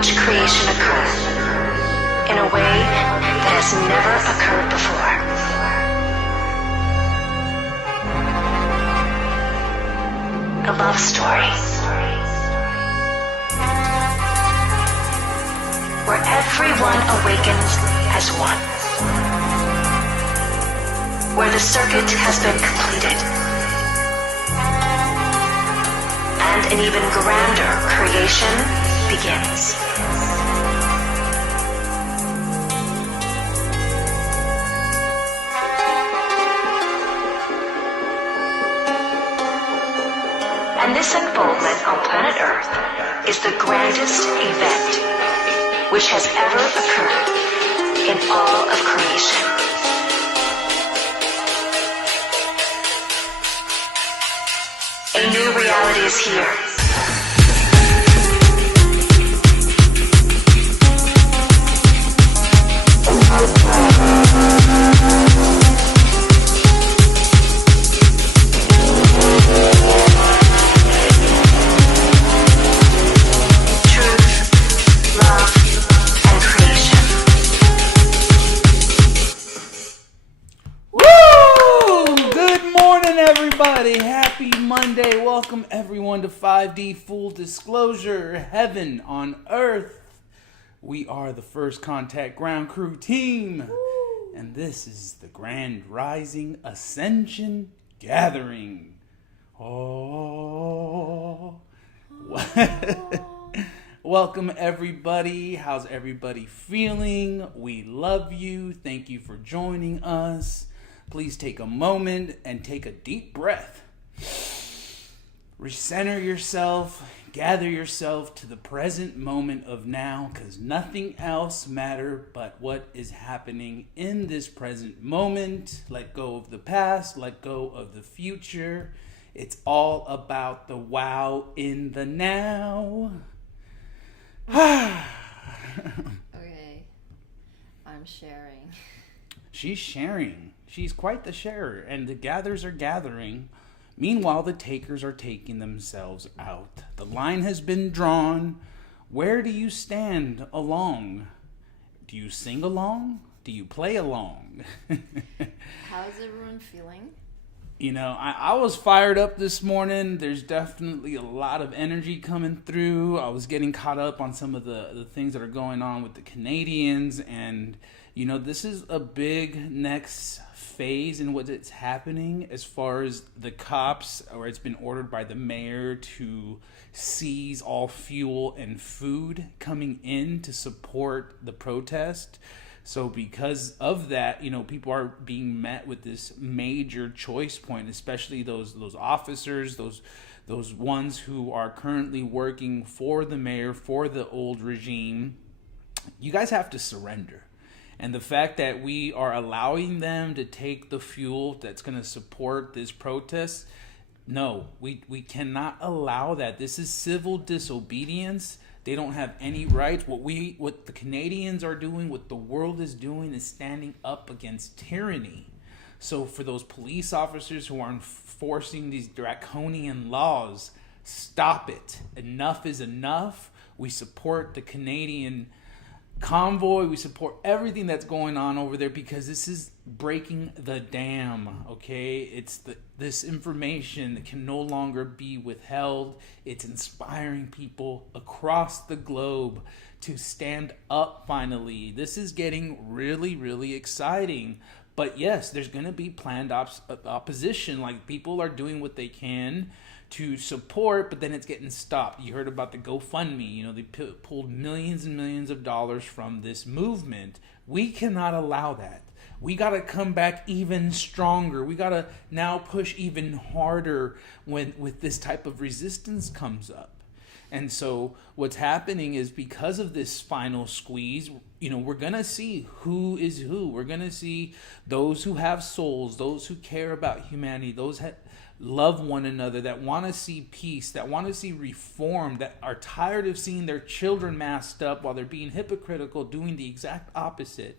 watch creation occur in a way that has never occurred before. A love story where everyone awakens as one, where the circuit has been completed, and an even grander creation begins. And this unfoldment on planet Earth is the grandest event which has ever occurred in all of creation. A new reality is here. Happy Monday. Welcome everyone to 5D Full Disclosure, Heaven on Earth. We are the First Contact Ground Crew team. Woo. And this is the Grand Rising Ascension Gathering. Oh. Welcome everybody. How's everybody feeling? We love you. Thank you for joining us. Please take a moment and take a deep breath. Recenter yourself, gather yourself to the present moment of now, because nothing else matters but what is happening in this present moment. Let go of the past, let go of the future. It's all about the wow in the now. Okay, I'm sharing. She's sharing. She's quite the sharer, and the gatherers are gathering. Meanwhile, the takers are taking themselves out. The line has been drawn. Where do you stand along? Do you sing along? Do you play along? How's everyone feeling? You know, I was fired up this morning. There's definitely a lot of energy coming through. I was getting caught up on some of the things that are going on with the Canadians. And, you know, this is a big next phase in what's happening as far as the cops, or it's been ordered by the mayor to seize all fuel and food coming in to support the protest. So because of that, you know, people are being met with this major choice point, especially those officers, those ones who are currently working for the mayor, for the old regime. You guys have to surrender. And the fact that we are allowing them to take the fuel that's going to support this protest, no, we cannot allow that. This is civil disobedience. They don't have any rights. What the Canadians are doing, what the world is doing, is standing up against tyranny. So for those police officers who are enforcing these draconian laws, stop it. Enough is enough. We support the Canadian convoy. We support everything that's going on over there, because this is breaking the dam. Okay, it's this information that can no longer be withheld. It's inspiring people across the globe to stand up finally. This is getting really, really exciting. But yes, there's going to be planned opposition. Like, people are doing what they can to support, but then it's getting stopped. You heard about the GoFundMe. You know, they pulled millions and millions of dollars from this movement. We cannot allow that. We got to come back even stronger. We got to now push even harder with this type of resistance comes up. And so what's happening is, because of this final squeeze, you know, we're going to see who is who. We're going to see those who have souls, those who care about humanity, those love one another, that want to see peace, that want to see reform, that are tired of seeing their children masked up while they're being hypocritical, doing the exact opposite.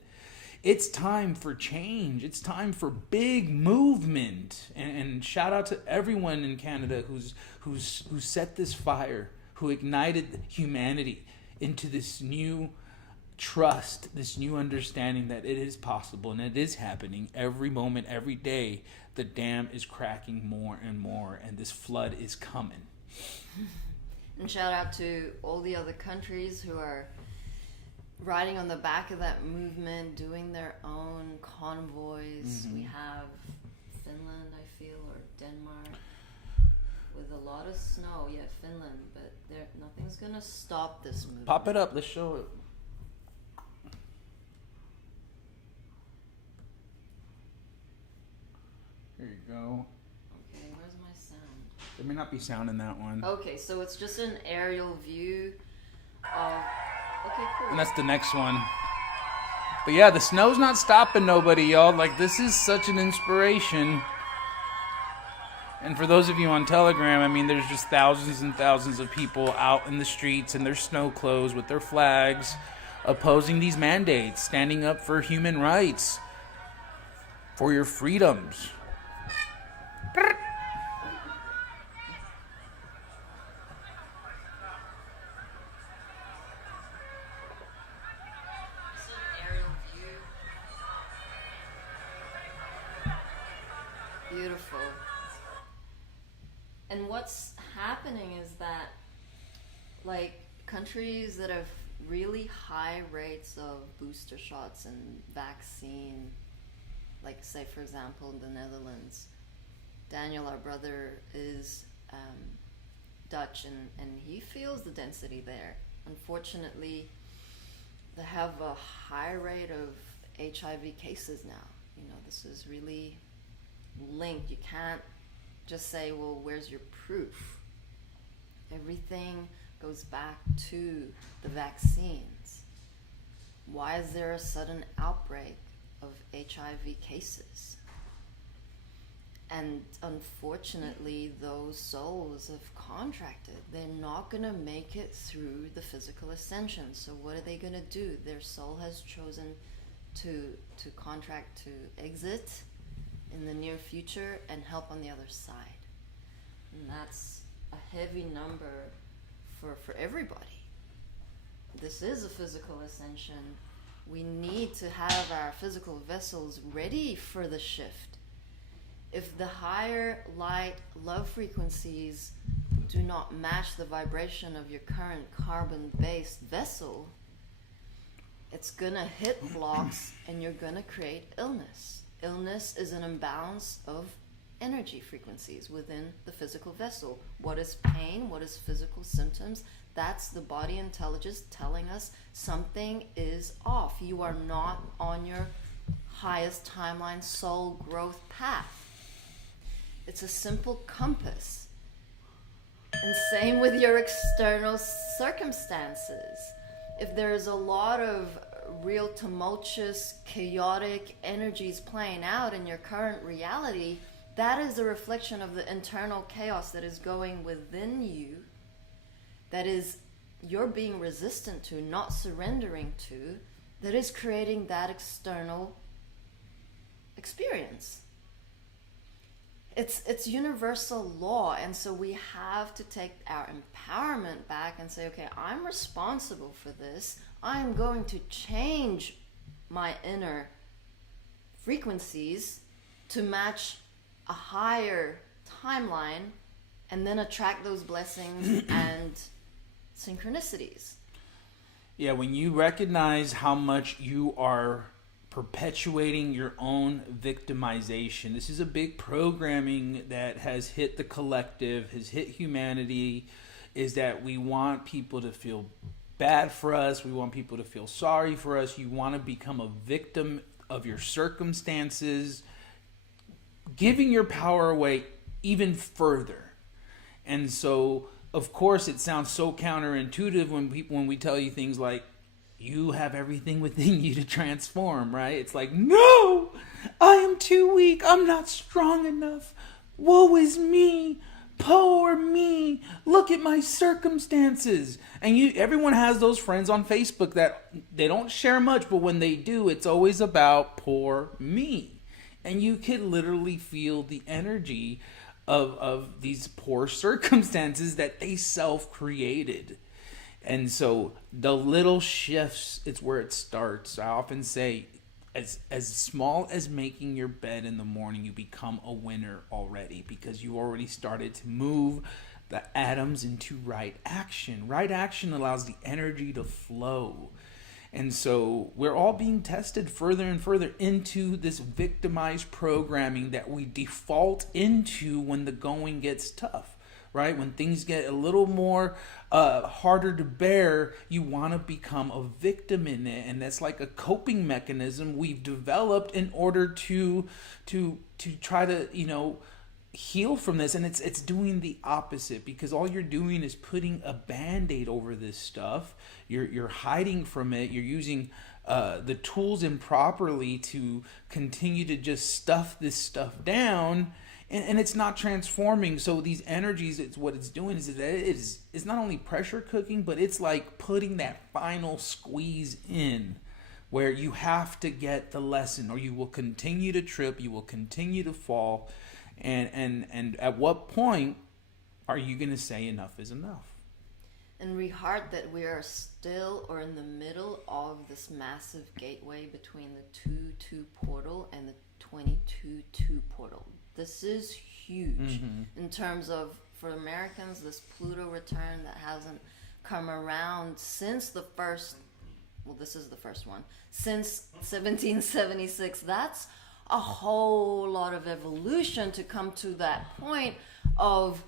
It's time for change. It's time for big movement. And shout out to everyone in Canada who's set this fire, who ignited humanity. into this new trust, this new understanding that it is possible and it is happening every moment, every day. The dam is cracking more and more, and this flood is coming. And shout out to all the other countries who are riding on the back of that movement, doing their own convoys. We have Finland, I feel, or Denmark, with a lot of snow. Yeah, Finland, but nothing's gonna stop this movement. Pop it up. Let's show it. Here you go. Okay, where's my sound? There may not be sound in that one. Okay, so it's just an aerial view of... Okay, cool. And that's the next one. But yeah, the snow's not stopping nobody, y'all. Like, this is such an inspiration. And for those of you on Telegram, I mean, there's just thousands and thousands of people out in the streets in their snow clothes with their flags, opposing these mandates, standing up for human rights, for your freedoms. Beautiful. And what's happening is that, like, countries that have really high rates of booster shots and vaccine, like, say, for example, the Netherlands. Daniel, our brother, is Dutch, and he feels the density there. Unfortunately, they have a high rate of HIV cases now. You know, this is really linked. You can't just say, well, where's your proof? Everything goes back to the vaccines. Why is there a sudden outbreak of HIV cases? And unfortunately, those souls have contracted. They're not going to make it through the physical ascension. So what are they going to do? Their soul has chosen to contract to exit in the near future and help on the other side. And that's a heavy number for everybody. This is a physical ascension. We need to have our physical vessels ready for the shift. If the higher light love frequencies do not match the vibration of your current carbon-based vessel, it's gonna hit blocks and you're gonna create illness. Illness is an imbalance of energy frequencies within the physical vessel. What is pain? What is physical symptoms? That's the body intelligence telling us something is off. You are not on your highest timeline soul growth path. It's a simple compass. And same with your external circumstances. If there's a lot of real tumultuous, chaotic energies playing out in your current reality, that is a reflection of the internal chaos that is going within you, that is you're being resistant to, not surrendering to, that is creating that external experience. It's universal law, and so we have to take our empowerment back and say, okay, I'm responsible for this. I'm going to change my inner frequencies to match a higher timeline and then attract those blessings and synchronicities. Yeah, when you recognize how much you are perpetuating your own victimization. This is a big programming that has hit the collective, has hit humanity, is that we want people to feel bad for us. We want people to feel sorry for us. You want to become a victim of your circumstances, giving your power away even further. And so, of course, it sounds so counterintuitive when we tell you things like, you have everything within you to transform, right? It's like, no, I am too weak. I'm not strong enough. Woe is me. Poor me. Look at my circumstances. And everyone has those friends on Facebook that they don't share much, but when they do, it's always about poor me. And you can literally feel the energy of these poor circumstances that they self-created. And so the little shifts, it's where it starts. I often say, as small as making your bed in the morning, you become a winner already, because you already started to move the atoms into right action. Right action allows the energy to flow. And so we're all being tested further and further into this victimized programming that we default into when the going gets tough, right? When things get a little more harder to bear, you want to become a victim in it. And that's like a coping mechanism we've developed in order to try to, heal from this. And it's doing the opposite, because all you're doing is putting a band-aid over this stuff. You're hiding from it. You're using the tools improperly to continue to just stuff this stuff down, and it's not transforming. So these energies, it's what it's doing is that it's not only pressure cooking, but it's like putting that final squeeze in, where you have to get the lesson, or you will continue to trip, you will continue to fall. And at what point are you going to say enough is enough? And we heart that we are still or in the middle of this massive gateway between the 2-2 portal and the 22-2 portal. This is huge in terms of, for Americans, this Pluto return that hasn't come around since the first, well, this is the first one, since 1776. That's a whole lot of evolution to come to that point of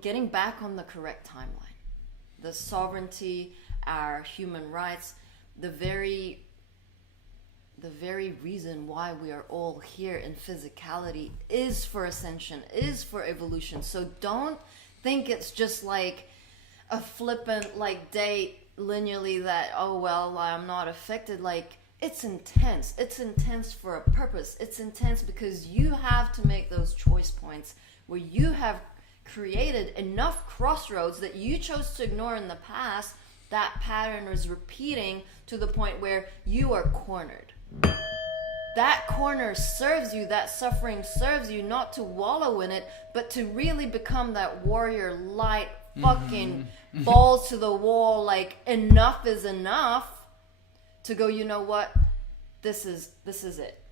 getting back on the correct timeline. The sovereignty, our human rights, the very reason why we are all here in physicality is for ascension, is for evolution. So don't think it's just like a flippant date linearly that, oh well, I'm not affected. It's intense. It's intense for a purpose. It's intense because you have to make those choice points where you have created enough crossroads that you chose to ignore in the past. That pattern is repeating to the point where you are cornered. That corner serves you, that suffering serves you, not to wallow in it, but to really become that warrior light, fucking balls to the wall, enough is enough, to go, you know what, this is it.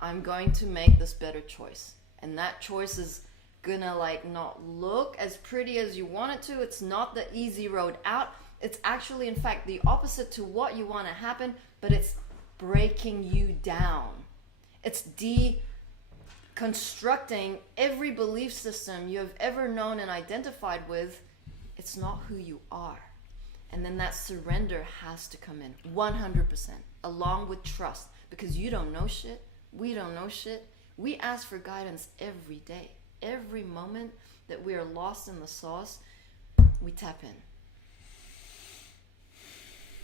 I'm going to make this better choice. And that choice is gonna not look as pretty as you want it to. It's not the easy road out. It's actually, in fact, the opposite to what you want to happen, but it's breaking you down. It's deconstructing every belief system you have ever known and identified with. It's not who you are. And then that surrender has to come in 100%, along with trust, because you don't know shit. We don't know shit. We ask for guidance every day. Every moment that we are lost in the sauce, we tap in.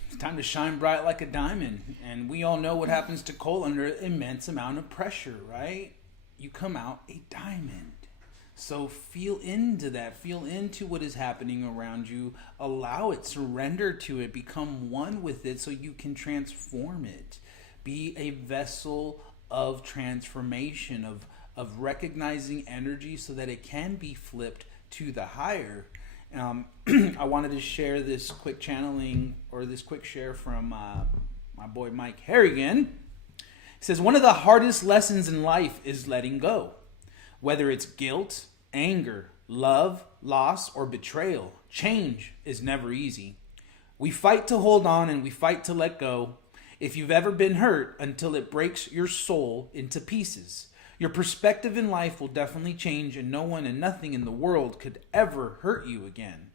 It's time to shine bright like a diamond. And we all know what happens to coal under an immense amount of pressure, right? You come out a diamond. So feel into that. Feel into what is happening around you. Allow it. Surrender to it. Become one with it so you can transform it. Be a vessel of transformation, of recognizing energy so that it can be flipped to the higher. I wanted to share this quick channeling, or this quick share from my boy Mike Harrigan. He says, one of the hardest lessons in life is letting go. Whether it's guilt, anger, love, loss, or betrayal, change is never easy. We fight to hold on and we fight to let go. If you've ever been hurt until it breaks your soul into pieces, your perspective in life will definitely change, and no one and nothing in the world could ever hurt you again.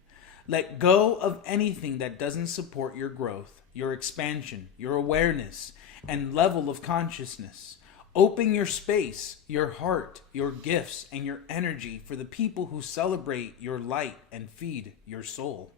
Let go of anything that doesn't support your growth, your expansion, your awareness, and level of consciousness. Open your space, your heart, your gifts, and your energy for the people who celebrate your light and feed your soul.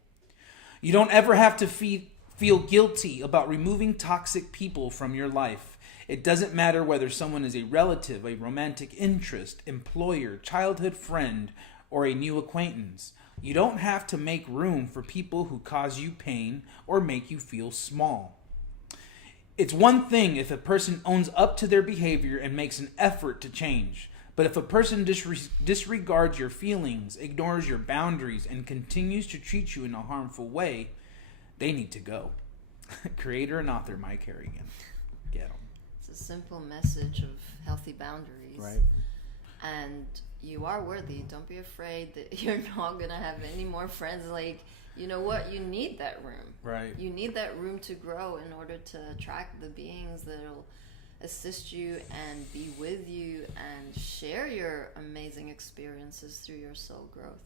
You don't ever have to feel guilty about removing toxic people from your life. It doesn't matter whether someone is a relative, a romantic interest, employer, childhood friend, or a new acquaintance. You don't have to make room for people who cause you pain or make you feel small. It's one thing if a person owns up to their behavior and makes an effort to change, But if a person disregards your feelings, ignores your boundaries, and continues to treat you in a harmful way, they need to go. Creator and author Mike Harrigan. Get them. It's a simple message of healthy boundaries. Right. And you are worthy. Don't be afraid that you're not going to have any more friends. Like, you know what? You need that room. Right. You need that room to grow in order to attract the beings that'll assist you and be with you and share your amazing experiences through your soul growth.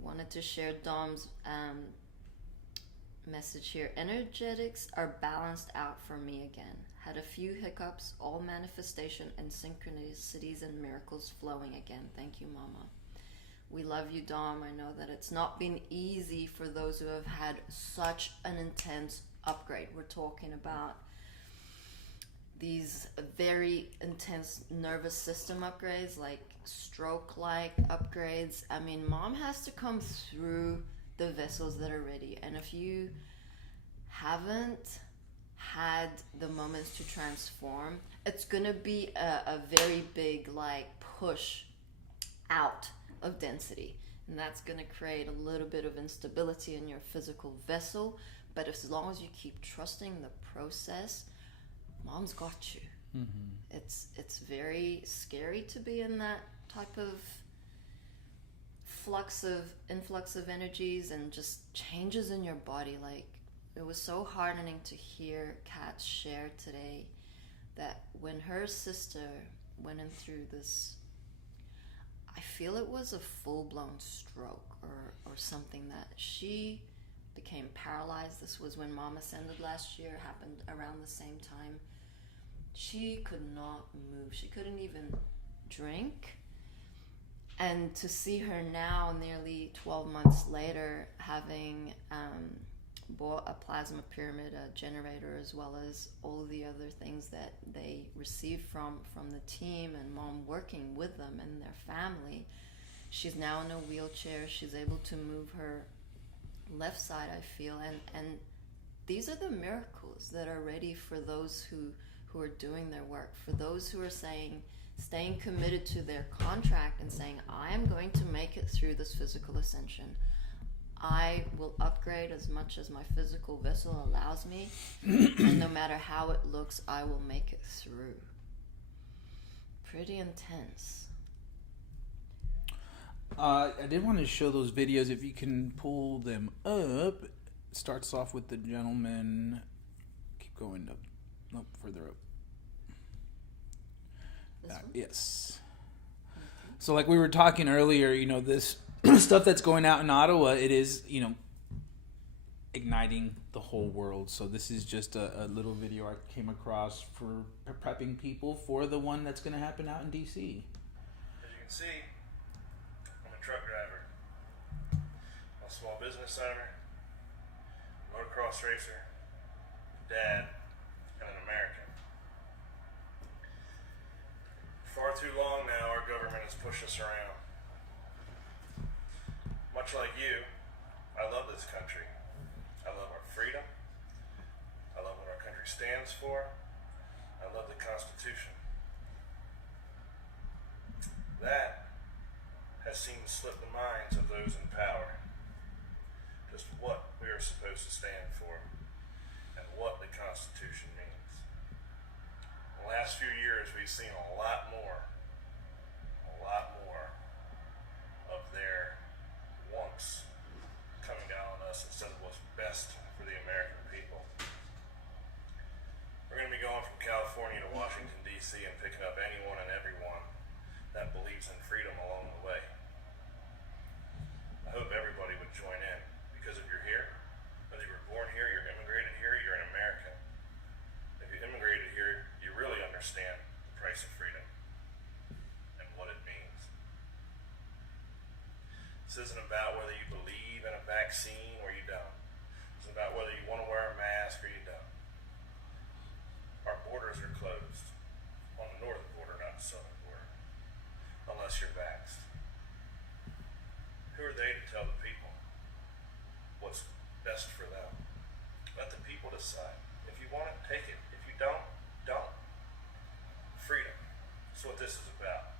Wanted to share Dom's message here. Energetics are balanced out for me again. Had a few hiccups, all manifestation and synchronicities and miracles flowing again. Thank you, Mama. We love you, Dom. I know that it's not been easy for those who have had such an intense upgrade. We're talking about these very intense nervous system upgrades, like stroke-like upgrades. I mean, Mom has to come through the vessels that are ready. And if you haven't had the moments to transform, it's gonna be a very big like push out of density, and that's gonna create a little bit of instability in your physical vessel. But as long as you keep trusting the process, Mom's got you. Mm-hmm. It's very scary to be in that type of influx of energies and just changes in your body. Like, it was so heartening to hear Kat share today that when her sister went in through this, I feel it was a full-blown stroke or something, that she became paralyzed. This was when Mom ascended last year, happened around the same time. She could not move. She couldn't even drink. And to see her now, nearly 12 months later, having bought a plasma pyramid, a generator, as well as all the other things that they received from the team, and Mom working with them and their family, she's now in a wheelchair. She's able to move her left side, I feel. And these are the miracles that are ready for those who are doing their work, for those who are staying committed to their contract and saying, I am going to make it through this physical ascension. I will upgrade as much as my physical vessel allows me, and no matter how it looks, I will make it through. Pretty intense. I did want to show those videos, if you can pull them up. It starts off with the gentleman. Keep going up. Nope, further up. Yes. So like we were talking earlier, this stuff that's going out in Ottawa, it is, igniting the whole world. So this is just a little video I came across for prepping people for the one that's going to happen out in DC. As you can see, I'm a truck driver. I'm a small business owner, motocross racer, dad, and an American. Far too long now, our government has pushed us around. Much like you, I love this country. I love our freedom. I love what our country stands for. I love the Constitution. That has seemed to slip the minds of those in power. Just what we are supposed to stand for and what the Constitution means. In the last few years, we've seen a lot more of their wants coming down on us instead of what's best for the American people. We're going to be going from California to Washington, D.C. and picking up anyone and everyone that believes in freedom along the way. I hope everybody would join in, because if you're here, whether you were born here, you're immigrated here, you're an American. If you immigrated here, you really understand the price of freedom and what it means. This isn't about whether you believe in a vaccine or you don't. It's about whether you want to wear a mask or you don't. Our borders are closed. On the northern border, not the southern border. Unless you're vaxxed. Who are they to tell the people what's best for them? Let the people decide. If you want it, take it. If you don't, don't. Freedom. That's what this is about.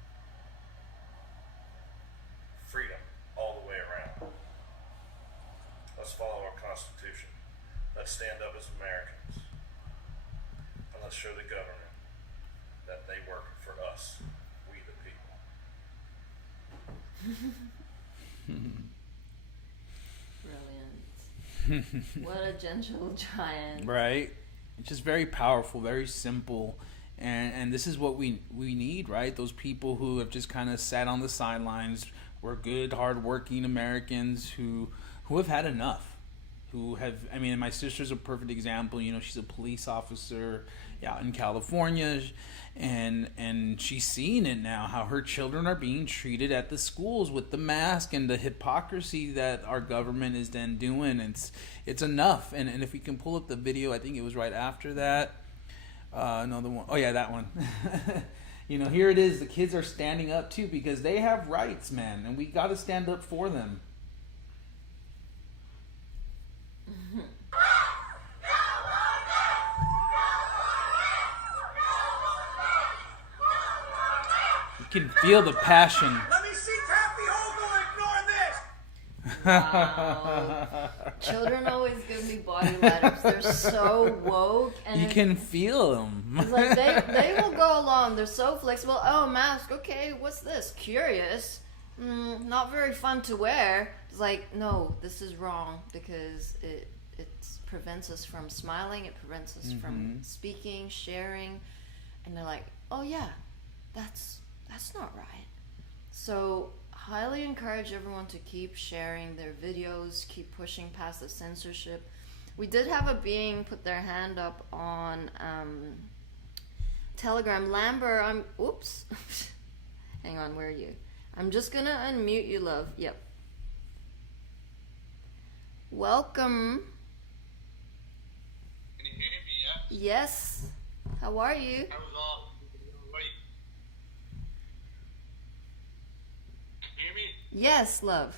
Let's stand up as Americans. And let's show the government that they work for us, we the people. Brilliant. What a gentle giant. Right? It's just very powerful, very simple. And this is what we need, right? Those people who have just kind of sat on the sidelines. We're good, hardworking Americans who have had enough. Who have, I mean, my sister's a perfect example. You know, she's a police officer out in California, and she's seeing it now, how her children are being treated at the schools with the mask and the hypocrisy that our government is then doing. It's enough. And if we can pull up the video, I think it was right after that. Another one. Oh yeah, that one. You know, here it is. The kids are standing up too because they have rights, man, and we got to stand up for them. You can feel the passion. Let me see Taffy Hogle ignore this! Wow. Children always give me body letters. They're so woke, and You can feel them. it's like they will go along. They're so flexible. Oh, mask. Okay, what's this? Curious. Not very fun to wear. It's like, no, this is wrong because it prevents us from smiling. It prevents us from speaking, sharing, and they're like, oh yeah, that's not right. So highly encourage everyone to keep sharing their videos, keep pushing past the censorship. We did have a being put their hand up on Telegram. Lambert, oops. Hang on, where are you? I'm just gonna unmute you, love. Yep. Welcome. Can you hear me, yeah? Yes. How are you? How was all? Right. Can you hear me? Yes, love.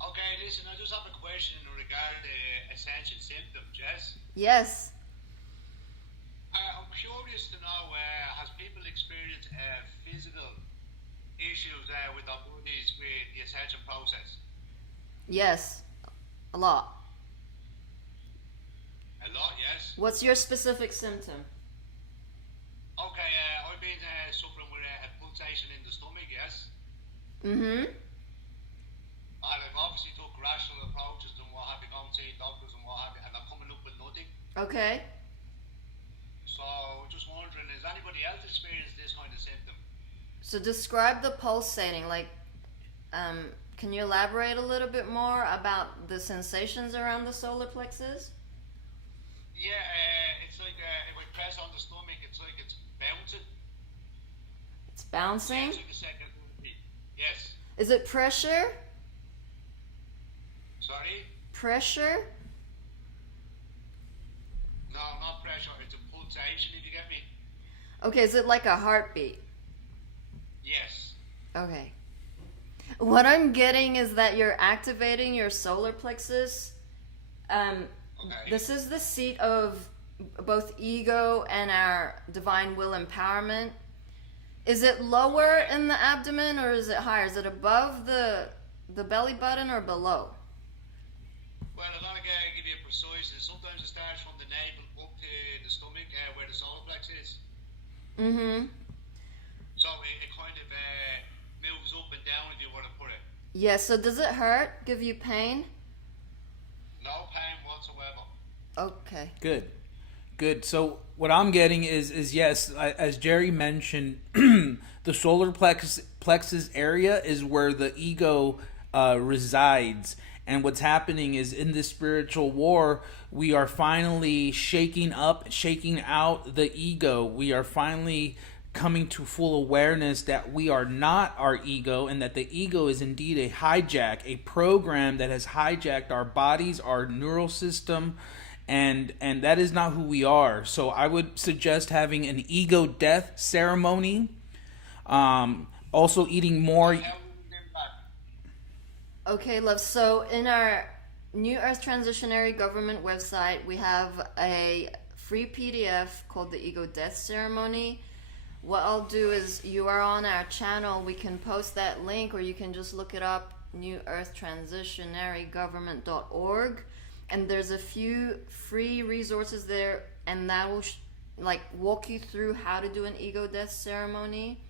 Okay, listen, I just have a question in regard to Ascension symptoms, yes? Yes. I'm curious to know, has people experienced physical issues with their bodies with the Ascension process? Yes. A lot. A lot, yes? What's your specific symptom? Okay, I've been suffering with a pulsation in the stomach, yes? Mm-hmm. And I've obviously took rational approaches and what have you, gone seeing doctors and what have you, and I'm coming up with nothing. Okay. So, just wondering, has anybody else experienced this kind of symptom? So describe the pulsating. Like, can you elaborate a little bit more about the sensations around the solar plexus? Yeah, it's like if I press on the stomach, it's like it's bouncing. It's bouncing? It's like a second heartbeat. Yes. Is it pressure? Sorry? Pressure? No, not pressure. It's a pulsation, if you get me. Okay, is it like a heartbeat? Yes. Okay. What I'm getting is that you're activating your solar plexus. Okay. This is the seat of both ego and our divine will empowerment. Is it lower in the abdomen or is it higher? Is it above the belly button or below? Well, I'm not going to give you a precise. Sometimes it starts from the navel up to the stomach, where the solar plexus is. Mm-hmm. So it kind of moves up and down, if you want to put it. Yeah, so does it hurt? Give you pain? No pain whatsoever. Okay. Good. So what I'm getting is yes, as Jerry mentioned, the solar plexus area is where the ego resides. And what's happening is in this spiritual war, we are finally shaking out the ego. We are finally coming to full awareness that we are not our ego and that the ego is indeed a program that has hijacked our bodies, our neural system, and that is not who we are. So I would suggest having an ego death ceremony. Also eating more. Okay, love. So in our New Earth Transitionary Government website, we have a free PDF called the Ego Death Ceremony. What I'll do is, you are on our channel, we can post that link, or you can just look it up, newearthtransitionarygovernment.org. and there's a few free resources there, and that will like walk you through how to do an ego death ceremony.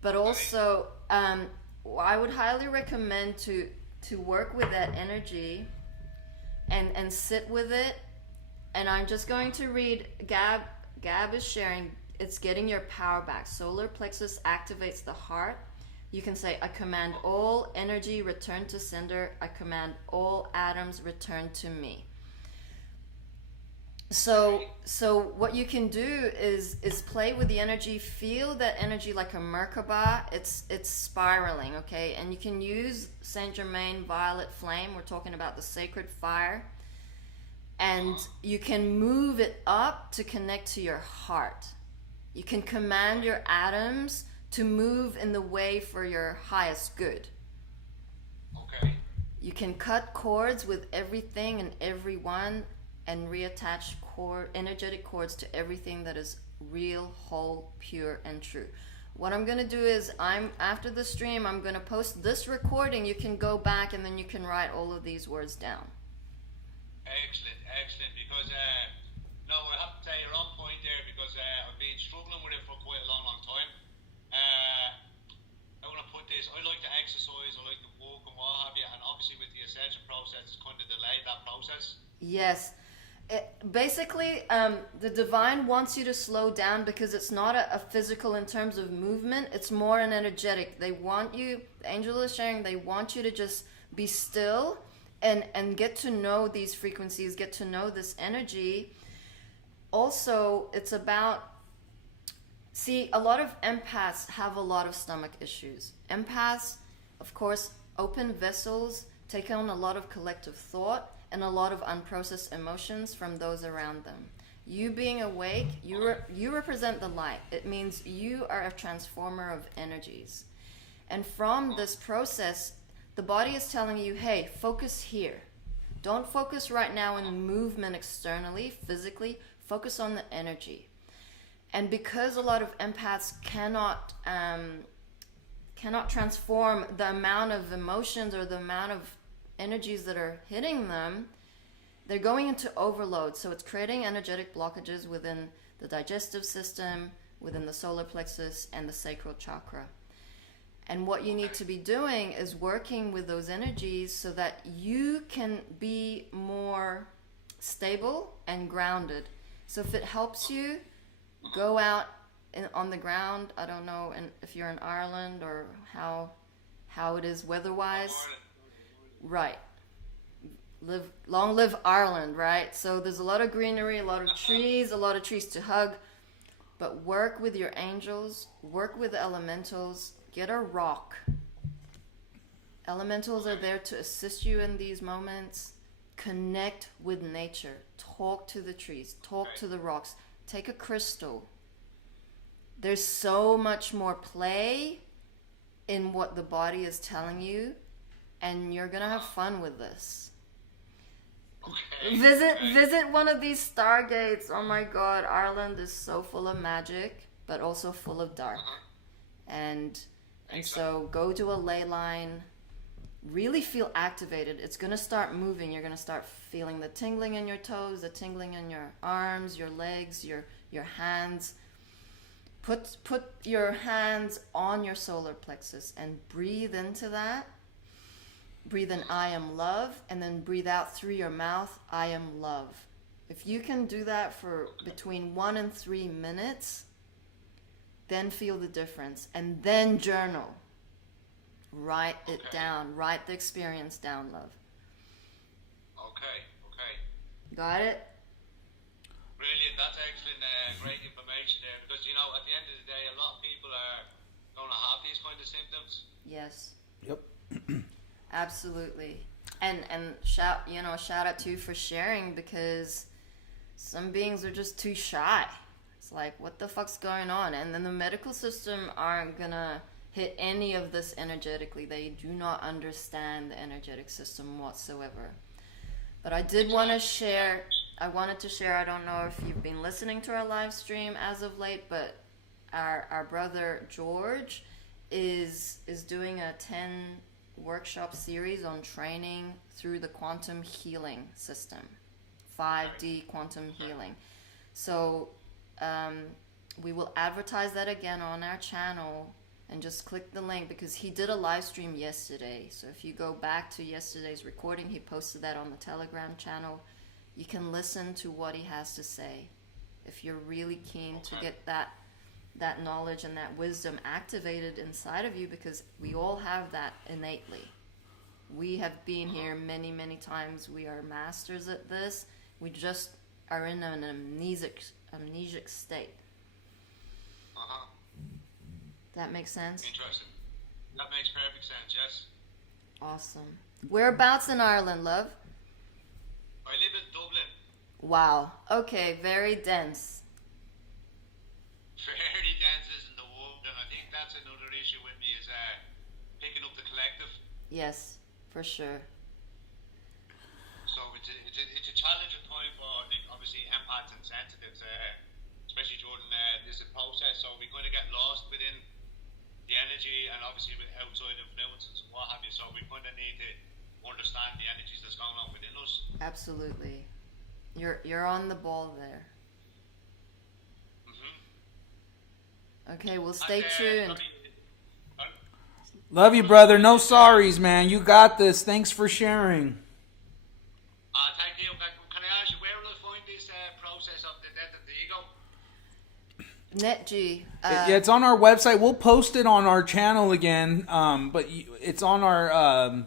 But also, I would highly recommend to work with that energy and sit with it. And I'm just going to read. Gab is sharing. It's getting your power back. Solar plexus activates the heart. You can say, I command all energy return to sender. I command all atoms return to me. So what you can do is play with the energy, feel that energy like a Merkaba. It's spiraling, okay? And you can use Saint Germain violet flame. We're talking about the sacred fire. And you can move it up to connect to your heart. You can command your atoms to move in the way for your highest good. Okay. You can cut cords with everything and everyone, and reattach energetic cords to everything that is real, whole, pure, and true. What I'm going to do is, after the stream, I'm going to post this recording. You can go back and then you can write all of these words down. Excellent. Because, no, I have to say you're on point there, because I've been struggling with it for quite a long time. I want to put this, I like to exercise, I like to walk and what have you, and obviously with the Ascension process, it's kind of delayed that process. Yes. Basically, the divine wants you to slow down, because it's not a physical in terms of movement, it's more an energetic. They want you, the angel is sharing, they want you to just be still and get to know these frequencies, get to know this energy. Also, it's about, see, a lot of empaths have a lot of stomach issues. Empaths, of course, open vessels, take on a lot of collective thought and a lot of unprocessed emotions from those around them. You being awake, you represent the light. It means you are a transformer of energies. And from this process, the body is telling you, hey, focus here. Don't focus right now in movement externally, physically. Focus on the energy. And because a lot of empaths cannot transform the amount of emotions or the amount of energies that are hitting them, they're going into overload. So it's creating energetic blockages within the digestive system, within the solar plexus and the sacral chakra. And what you need to be doing is working with those energies so that you can be more stable and grounded. So if it helps you, go out on the ground. I don't know if you're in Ireland or how it is weather-wise. Right. Long live Ireland, right? So there's a lot of greenery, a lot of trees to hug. But work with your angels, work with the elementals, get a rock. Elementals are there to assist you in these moments. Connect with nature. Talk to the trees, talk to the rocks. Take a crystal. There's so much more play in what the body is telling you, and you're gonna have fun with this. Okay. Visit one of these stargates. Oh my god, Ireland is so full of magic, but also full of dark. And so go to a ley line, really feel activated. It's gonna start moving. You're gonna start feeling the tingling in your toes, the tingling in your arms, your legs, your hands. Put your hands on your solar plexus and breathe into that. Breathe in, I am love, and then breathe out through your mouth, I am love. If you can do that for between 1 and 3 minutes, then feel the difference, and then journal. Write it down. Write the experience down, love. Okay. Got it? Brilliant. That's excellent. Great information there, because at the end of the day, a lot of people are going to have these kind of symptoms. Yes. Yep. Absolutely. And shout out to you for sharing, because some beings are just too shy. It's like, what the fuck's going on? And then the medical system aren't gonna hit any of this energetically. They do not understand the energetic system whatsoever. But I wanted to share, I don't know if you've been listening to our live stream as of late, but our brother George is doing a workshop series on training through the quantum healing system, 5D quantum healing. So we will advertise that again on our channel, and just click the link, because he did a live stream yesterday. So if you go back to yesterday's recording, he posted that on the Telegram channel. You can listen to what he has to say if you're really keen to get that knowledge and that wisdom activated inside of you, because we all have that innately. We have been here many, many times. We are masters at this. We just are in an amnesic state. That makes sense? Interesting. That makes perfect sense, yes. Awesome. Whereabouts in Ireland, love? I live in Dublin. Wow. Okay, very dense. Very dense isn't the word, and I think that's another issue with me, is picking up the collective. Yes, for sure. So it's a challenging time for, like, obviously empaths and sensitives, especially during this process. So we kind of get lost within the energy, and obviously with outside influences and what have you. So we kind of need to understand the energies that's going on within us. Absolutely. You're on the ball there. Okay, well, stay tuned. Love you, brother. No sorries, man. You got this. Thanks for sharing. Thank you. Can I ask you, where will I find this process of the death of the ego? NetG. Yeah, it's on our website. We'll post it on our channel again. But it's on our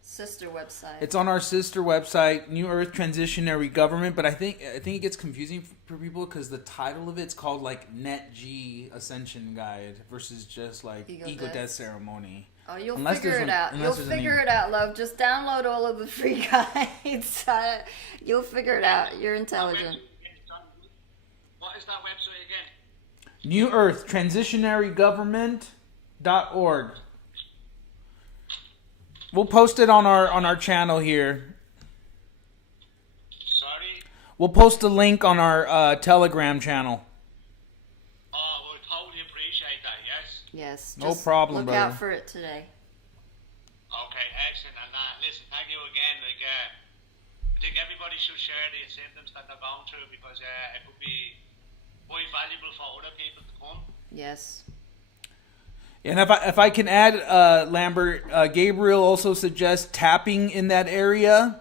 sister website. It's on our sister website, New Earth Transitionary Government. But I think it gets confusing for people because the title of it's called like NetG Ascension Guide versus just like Ego Death Ceremony. Oh, you'll figure it out. You'll figure it out, love. Just download all of the free guides. You'll figure it out. You're intelligent. What is that website again? New Earth Transitionary Government.org. We'll post it on our channel here. Sorry? We'll post a link on our Telegram channel. Oh, well, totally appreciate that, yes? Yes. No problem, look brother. Look out for it today. Okay, excellent. And listen, thank you again. Like, I think everybody should share the symptoms that they're going through, because it could be quite valuable for other people to come. Yes. And if I can add, Lambert, Gabriel also suggests tapping in that area,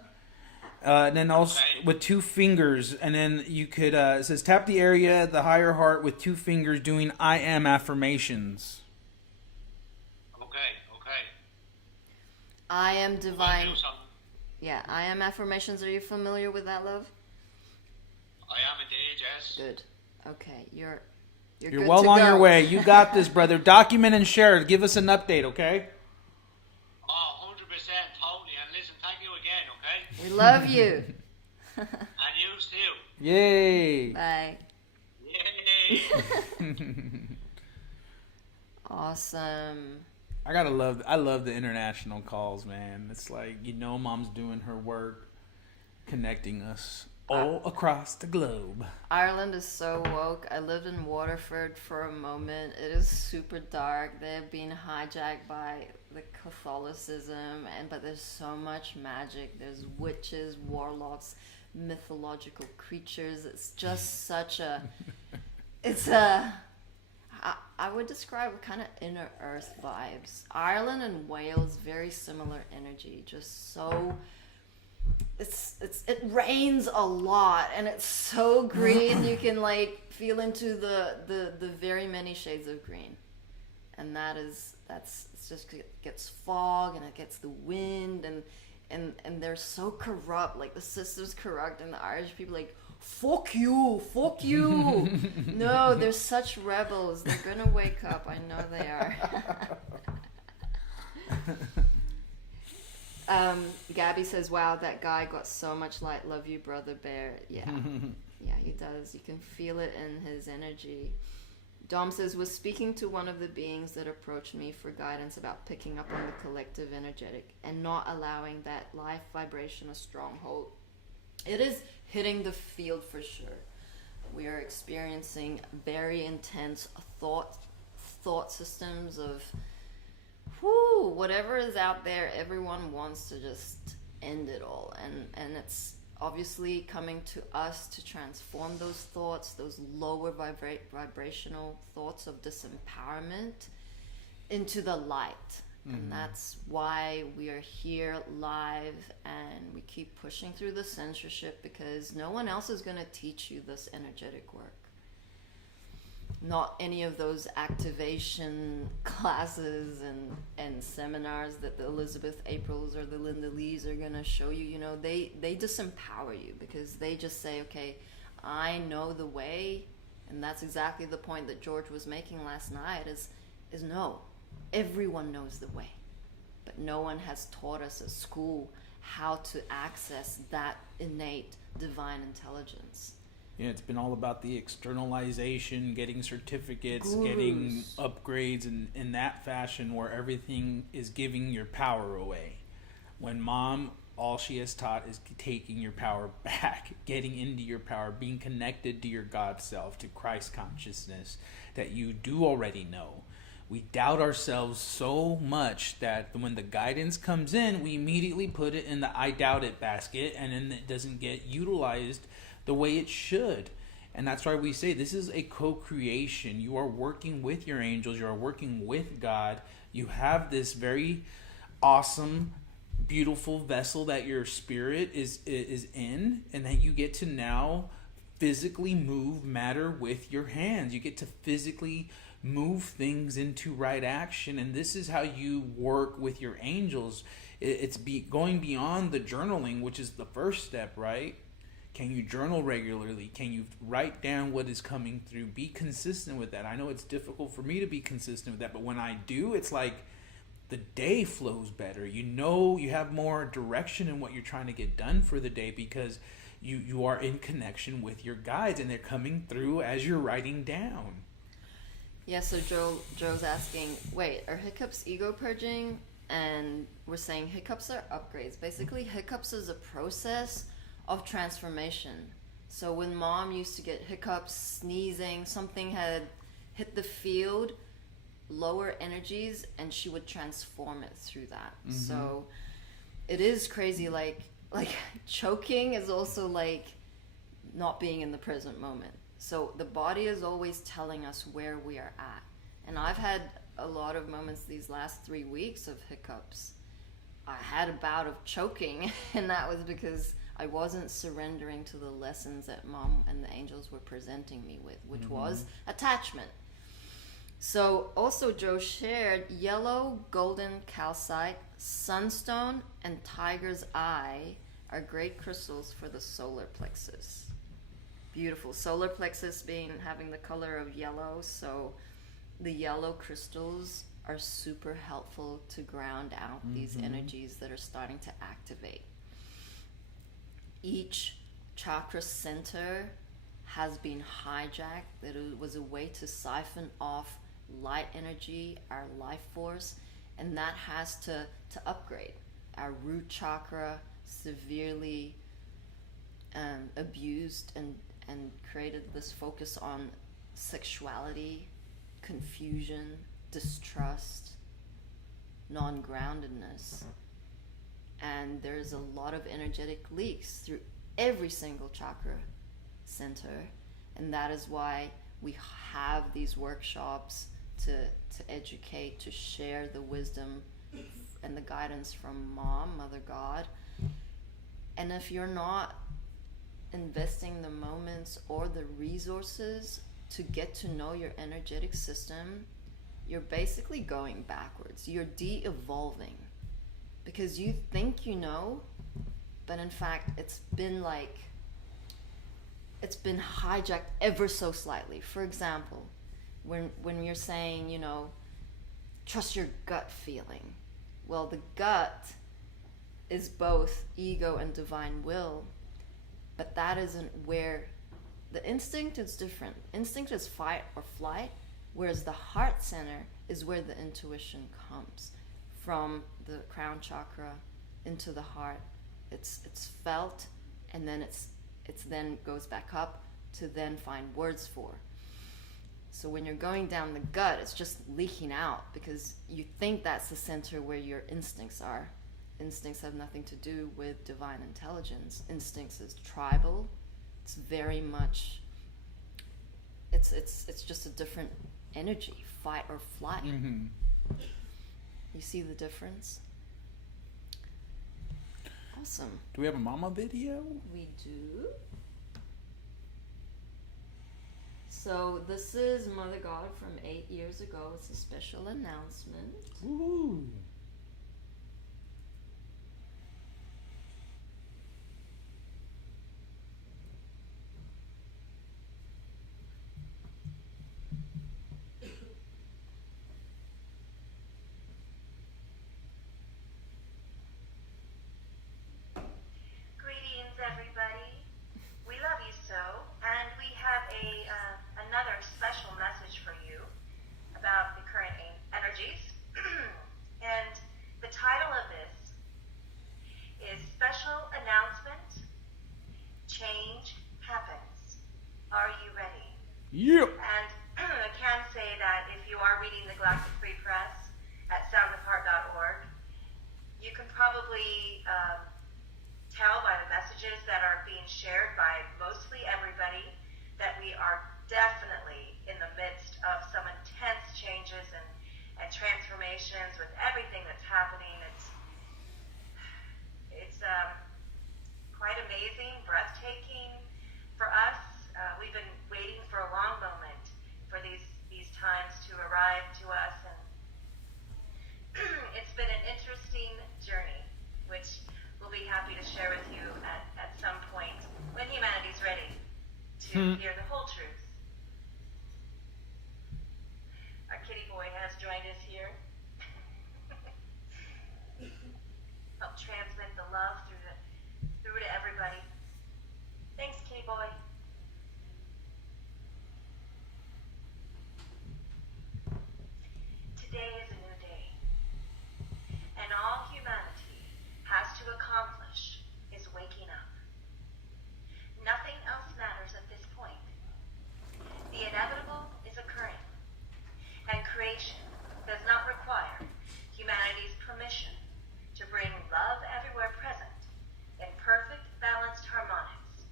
and then also with 2 fingers, and then you could it says tap the area, the higher heart, with 2 fingers, doing I am affirmations. Okay. I am divine. Yeah, I am affirmations. Are you familiar with that, love? I am indeed, yes. Good. Okay, you're You're well on your way. You got this, brother. Document and share. Give us an update, okay? Oh, 100%, totally. And listen, thank you again, okay? We love you. And you too. Yay. Bye. Yay. Awesome. I love the international calls, man. It's like, Mom's doing her work, connecting us all across the globe. Ireland is so woke. I lived in Waterford for a moment. It is super dark. They're being hijacked by the Catholicism, but there's so much magic. There's witches, warlocks, mythological creatures. It's just such a... I would describe kind of inner earth vibes. Ireland and Wales, very similar energy. Just so... It rains a lot, and it's so green. You can feel into the very many shades of green, and it's just it gets fog, and it gets the wind, and they're so corrupt. Like, the system's corrupt, and the Irish people fuck you. No, they're such rebels. They're gonna wake up. I know they are. Gabby says, wow, that guy got so much light. Love you, brother bear. Yeah. Yeah, he does. You can feel it in his energy. Dom says, was speaking to one of the beings that approached me for guidance about picking up on the collective energetic and not allowing that life vibration a stronghold. It is hitting the field for sure. We are experiencing very intense thought systems of whatever is out there, everyone wants to just end it all, and it's obviously coming to us to transform those thoughts, those lower vibrational thoughts of disempowerment, into the light. And that's why we are here live, and we keep pushing through the censorship, because no one else is going to teach you this energetic work. Not any of those activation classes and seminars that the Elizabeth Aprils or the Linda Lees are going to show you. You know, they disempower you, because they just say, okay, I know the way. And that's exactly the point that George was making last night, is no, everyone knows the way, but no one has taught us at school how to access that innate divine intelligence. Yeah, it's been all about the externalization, getting certificates, Gurus. getting upgrades, and in that fashion where everything is giving your power away. When mom, all she has taught is taking your power back, getting into your power, being connected to your God self, to Christ consciousness that you do already know. We doubt ourselves so much that when the guidance comes in, we immediately put it in the I doubt it basket, and then it doesn't get utilized the way it should. And that's why we say this is a co-creation. You are working with your angels, you are working with God. You have this very awesome, beautiful vessel that your spirit is in, and that you get to now physically move matter with your hands. You get to physically move things into right action, and this is how you work with your angels. It's going beyond the journaling, which is the first step, right? Can you journal regularly? Can you write down what is coming through? Be consistent with that. I know it's difficult for me to be consistent with that, but when I do, it's like the day flows better. You know, you have more direction in what you're trying to get done for the day, because you are in connection with your guides, and they're coming through as you're writing down. Yeah, so Joe's asking, wait, are hiccups ego purging? And we're saying hiccups are upgrades. Basically, hiccups is a process of transformation. So when mom used to get hiccups, sneezing, something had hit the field, lower energies, and she would transform it through that. So it is crazy. Like choking is also like not being in the present moment. So the body is always telling us where we are at. And I've had a lot of moments these last 3 weeks of hiccups. I had a bout of choking, and that was because I wasn't surrendering to the lessons that mom and the angels were presenting me with, which was attachment. So also Joe shared yellow, golden calcite, sunstone, and tiger's eye are great crystals for the solar plexus. Beautiful. Solar plexus having the color of yellow, so the yellow crystals are super helpful to ground out these energies that are starting to activate. Each chakra center has been hijacked, that it was a way to siphon off light energy, our life force, and that has to upgrade. Our root chakra severely abused and created this focus on sexuality, confusion, distrust, non-groundedness. And there's a lot of energetic leaks through every single chakra center, and that is why we have these workshops to educate, to share the wisdom and the guidance from Mom, Mother God. And if you're not investing the moments or the resources to get to know your energetic system, you're basically going backwards. You're de-evolving, because you think you know, but in fact it's been hijacked ever so slightly. For example, when you're saying, trust your gut feeling, well, the gut is both ego and divine will, but that isn't where the instinct is different. Instinct is fight or flight, whereas the heart center is where the intuition comes from, the crown chakra into the heart. It's felt, and then it's then goes back up to then find words for. So when you're going down the gut, it's just leaking out because you think that's the center where your instincts are. Instincts have nothing to do with divine intelligence. Instincts is tribal. It's very much, it's just a different energy, fight or flight. Mm-hmm. You see the difference? Awesome. Do we have a mama video? We do. So this is Mother God from 8 years ago. It's a special announcement. Ooh. Greetings, everybody. We love you so, and we have another special message for you about the current energies. And the title of this is Special Announcement: Change Happens. Are you ready? Yep. And I can say that if you are reading the Galactic Free Press at soundofheart.org, you can probably tell by the messages that are being shared by mostly everybody that we are definitely in the midst of some intense changes and transformations with everything that's happening. It's quite amazing, breathtaking for us. We've been waiting for a long moment for these times to arrive to us, and it's been an interesting journey, which we'll be happy to share with you at some point when humanity's ready to hear the whole truth. Our kitty boy has joined us here. Help transmit the love through to everybody. Thanks, kitty boy. Today is a new day, and all humanity has to accomplish is waking up. Nothing else matters at this point. The inevitable is occurring, and creation does not require humanity's permission to bring love everywhere present in perfect, balanced harmonics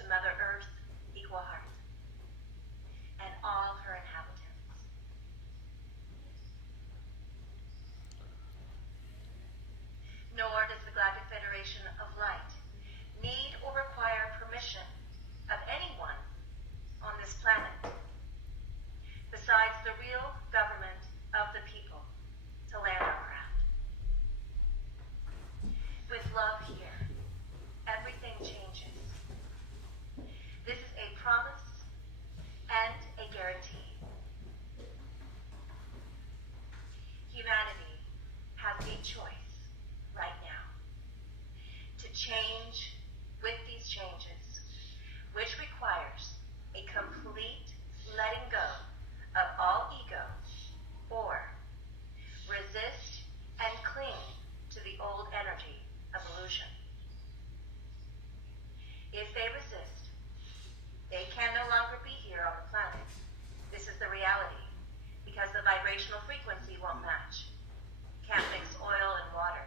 to Mother Earth, equal heart, and all her inhabitants. Nor does the Galactic Federation of Light need or require permission of anyone on this planet besides the real government of the people to land our craft. With love here, everything changes. This is a promise and a guarantee. Humanity has a choice right now to change with these changes, which requires a complete letting go of all ego, or resist and cling to the old energy of illusion. If they resist, they can no longer be here on the planet. This is the reality, because the vibrational frequency won't match. Can't mix oil and water.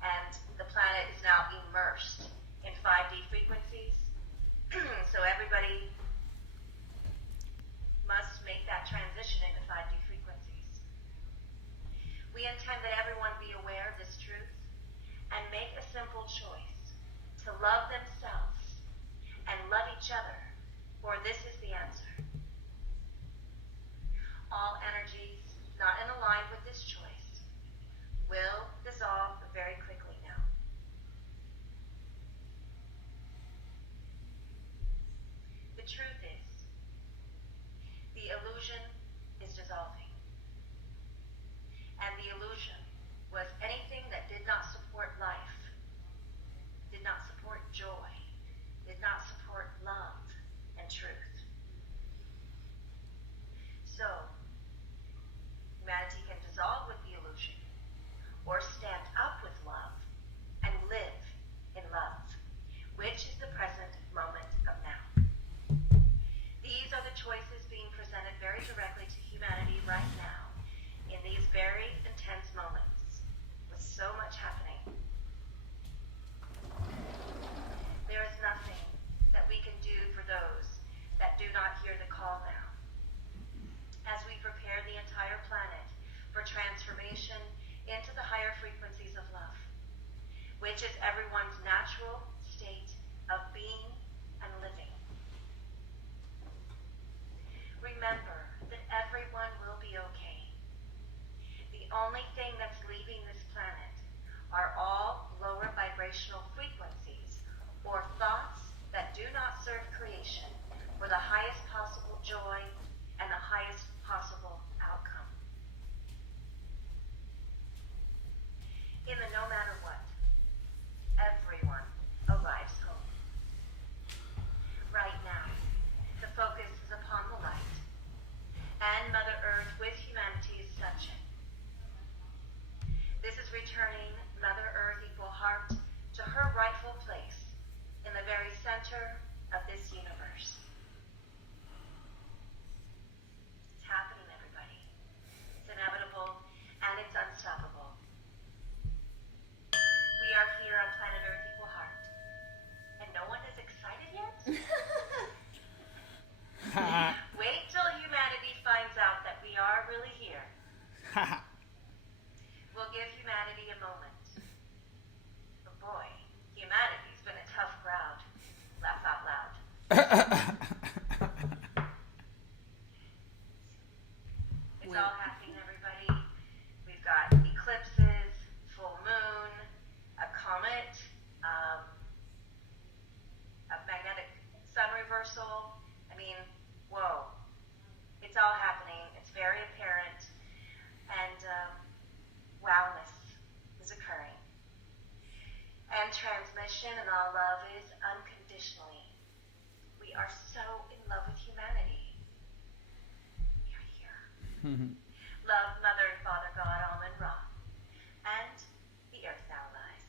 And the planet is now immersed in 5D frequencies. So everybody must make that transition into 5D frequencies. We intend that everyone be aware of this truth and make a simple choice to love themselves and love each other, for this is the answer. All energies not in line with this choice will dissolve very quickly now. The truth is, the illusion is dissolving. And the illusion was anything that did not support life, did not support joy, did not support love, transformation into the higher frequencies of love, which is everyone's natural state of being and living. Remember that everyone will be okay. The only thing that's leaving this planet are all lower vibrational frequencies or thoughts that do not serve creation for the highest possible joy and the highest possible outcome. In the no matter what, everyone arrives home. Right now, the focus is upon the light and Mother Earth with humanity's ascension. This is returning Mother Earth Equal Heart to her rightful place in the very center of this universe. It's happening, everybody. It's inevitable and it's unstoppable. We are here on planet Earth Equal Heart, and no one is excited yet? Wait till humanity finds out that we are really here. We'll give humanity a moment. But boy, humanity's been a tough crowd. Laugh out loud. It's all happening, everybody. We've got eclipses, full moon, a comet, a magnetic sun reversal. I mean, whoa. It's all happening. It's very apparent. And wowness is occurring. And transmission and all love is unconditionally. We are so in love with humanity. We are here. Love Mother and Father God, Amen Ra, and the Earth allies.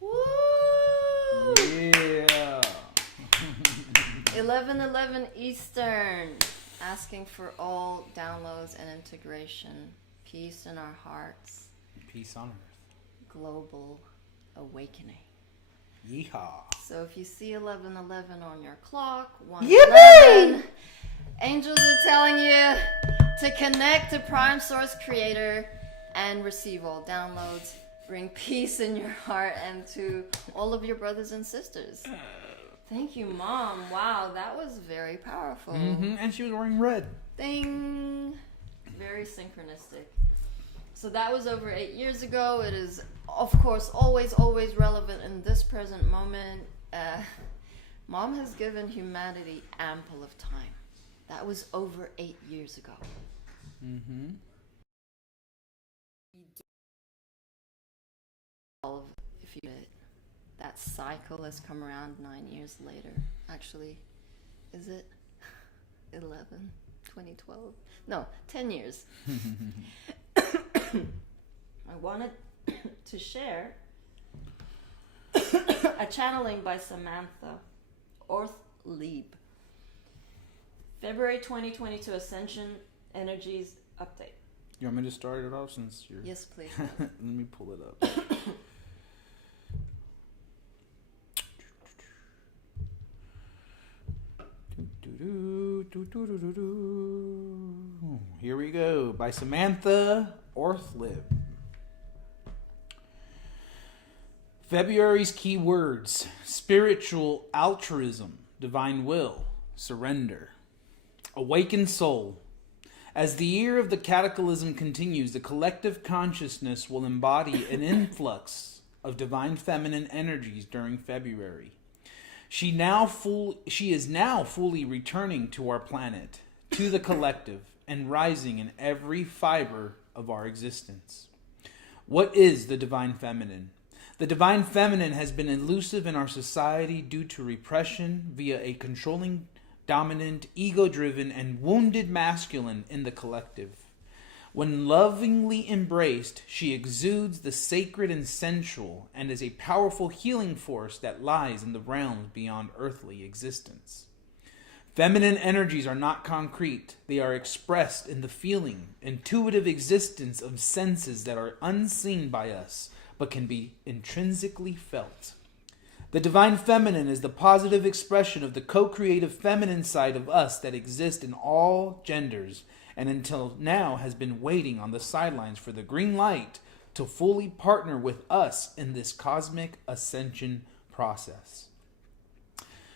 Woo! Yeah. 11:11 Eastern, asking for all downloads and integration, peace in our hearts, Peace on earth. global awakening. Yeehaw. So if you see 11:11 on your clock, Yippee! 1:11, angels are telling you to connect to Prime Source Creator and receive all downloads. Bring peace in your heart and to all of your brothers and sisters. Thank you, Mom. Wow, that was very powerful. And she was wearing red. Ding. Very synchronistic. So that was over 8 years ago. It is, of course, always relevant in this present moment. Mom has given humanity ample of time. That was over 8 years ago. If you did, that cycle has come around 9 years later. Actually, is it 11, 2012? No, 10 years. I wanted to share a channeling by Samantha Orth-Lieb. February 2022 Ascension Energies Update. You want me to start it off since you're... Yes, please. Let me pull it up. Here we go. By Samantha Orth-Lieb. February's key words: spiritual altruism, divine will, surrender. Awakened soul. As the year of the cataclysm continues, the collective consciousness will embody an influx of divine feminine energies during February. She is now fully returning to our planet, to the collective, and rising in every fiber of our existence. What is the divine feminine? The divine feminine has been elusive in our society due to repression via a controlling, dominant, ego-driven, and wounded masculine in the collective. When lovingly embraced, she exudes the sacred and sensual and is a powerful healing force that lies in the realms beyond earthly existence. Feminine energies are not concrete. They are expressed in the feeling, intuitive existence of senses that are unseen by us, but can be intrinsically felt. The divine feminine is the positive expression of the co-creative feminine side of us that exists in all genders, and until now has been waiting on the sidelines for the green light to fully partner with us in this cosmic ascension process.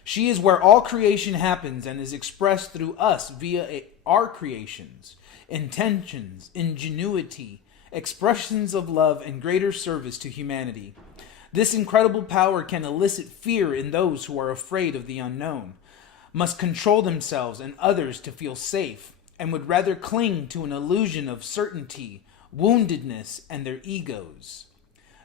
She is where all creation happens and is expressed through us via our creations, intentions, ingenuity, expressions of love, and greater service to humanity. This incredible power can elicit fear in those who are afraid of the unknown, must control themselves and others to feel safe, and would rather cling to an illusion of certainty, woundedness, and their egos.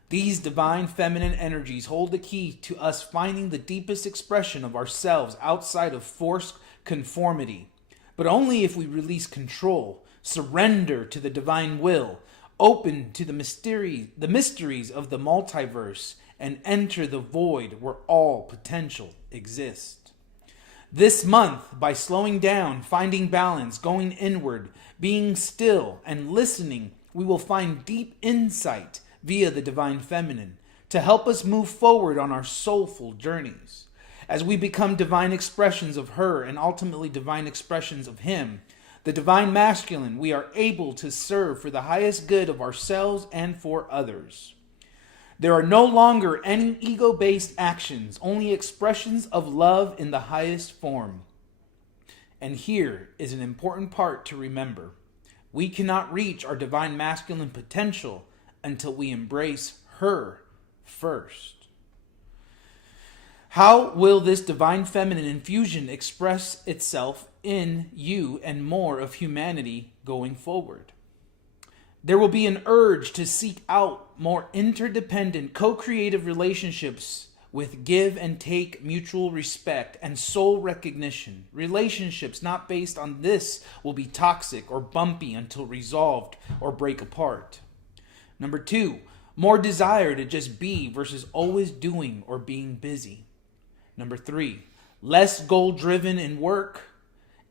These divine feminine energies hold the key to us finding the deepest expression of ourselves outside of forced conformity, but only if we release control, surrender to the divine will, open to the mysteries of the multiverse, and enter the void where all potential exists. This month, by slowing down, finding balance, going inward, being still, and listening, we will find deep insight via the divine feminine to help us move forward on our soulful journeys. As we become divine expressions of her and ultimately divine expressions of him, the divine masculine, we are able to serve for the highest good of ourselves and for others. There are no longer any ego-based actions, only expressions of love in the highest form. And here is an important part to remember. We cannot reach our divine masculine potential until we embrace her first. How will this divine feminine infusion express itself in you and more of humanity going forward? There will be an urge to seek out more interdependent, co-creative relationships with give and take, mutual respect, and soul recognition. Relationships not based on this will be toxic or bumpy until resolved or break apart. Number 2, more desire to just be versus always doing or being busy. Number 3, less goal-driven in work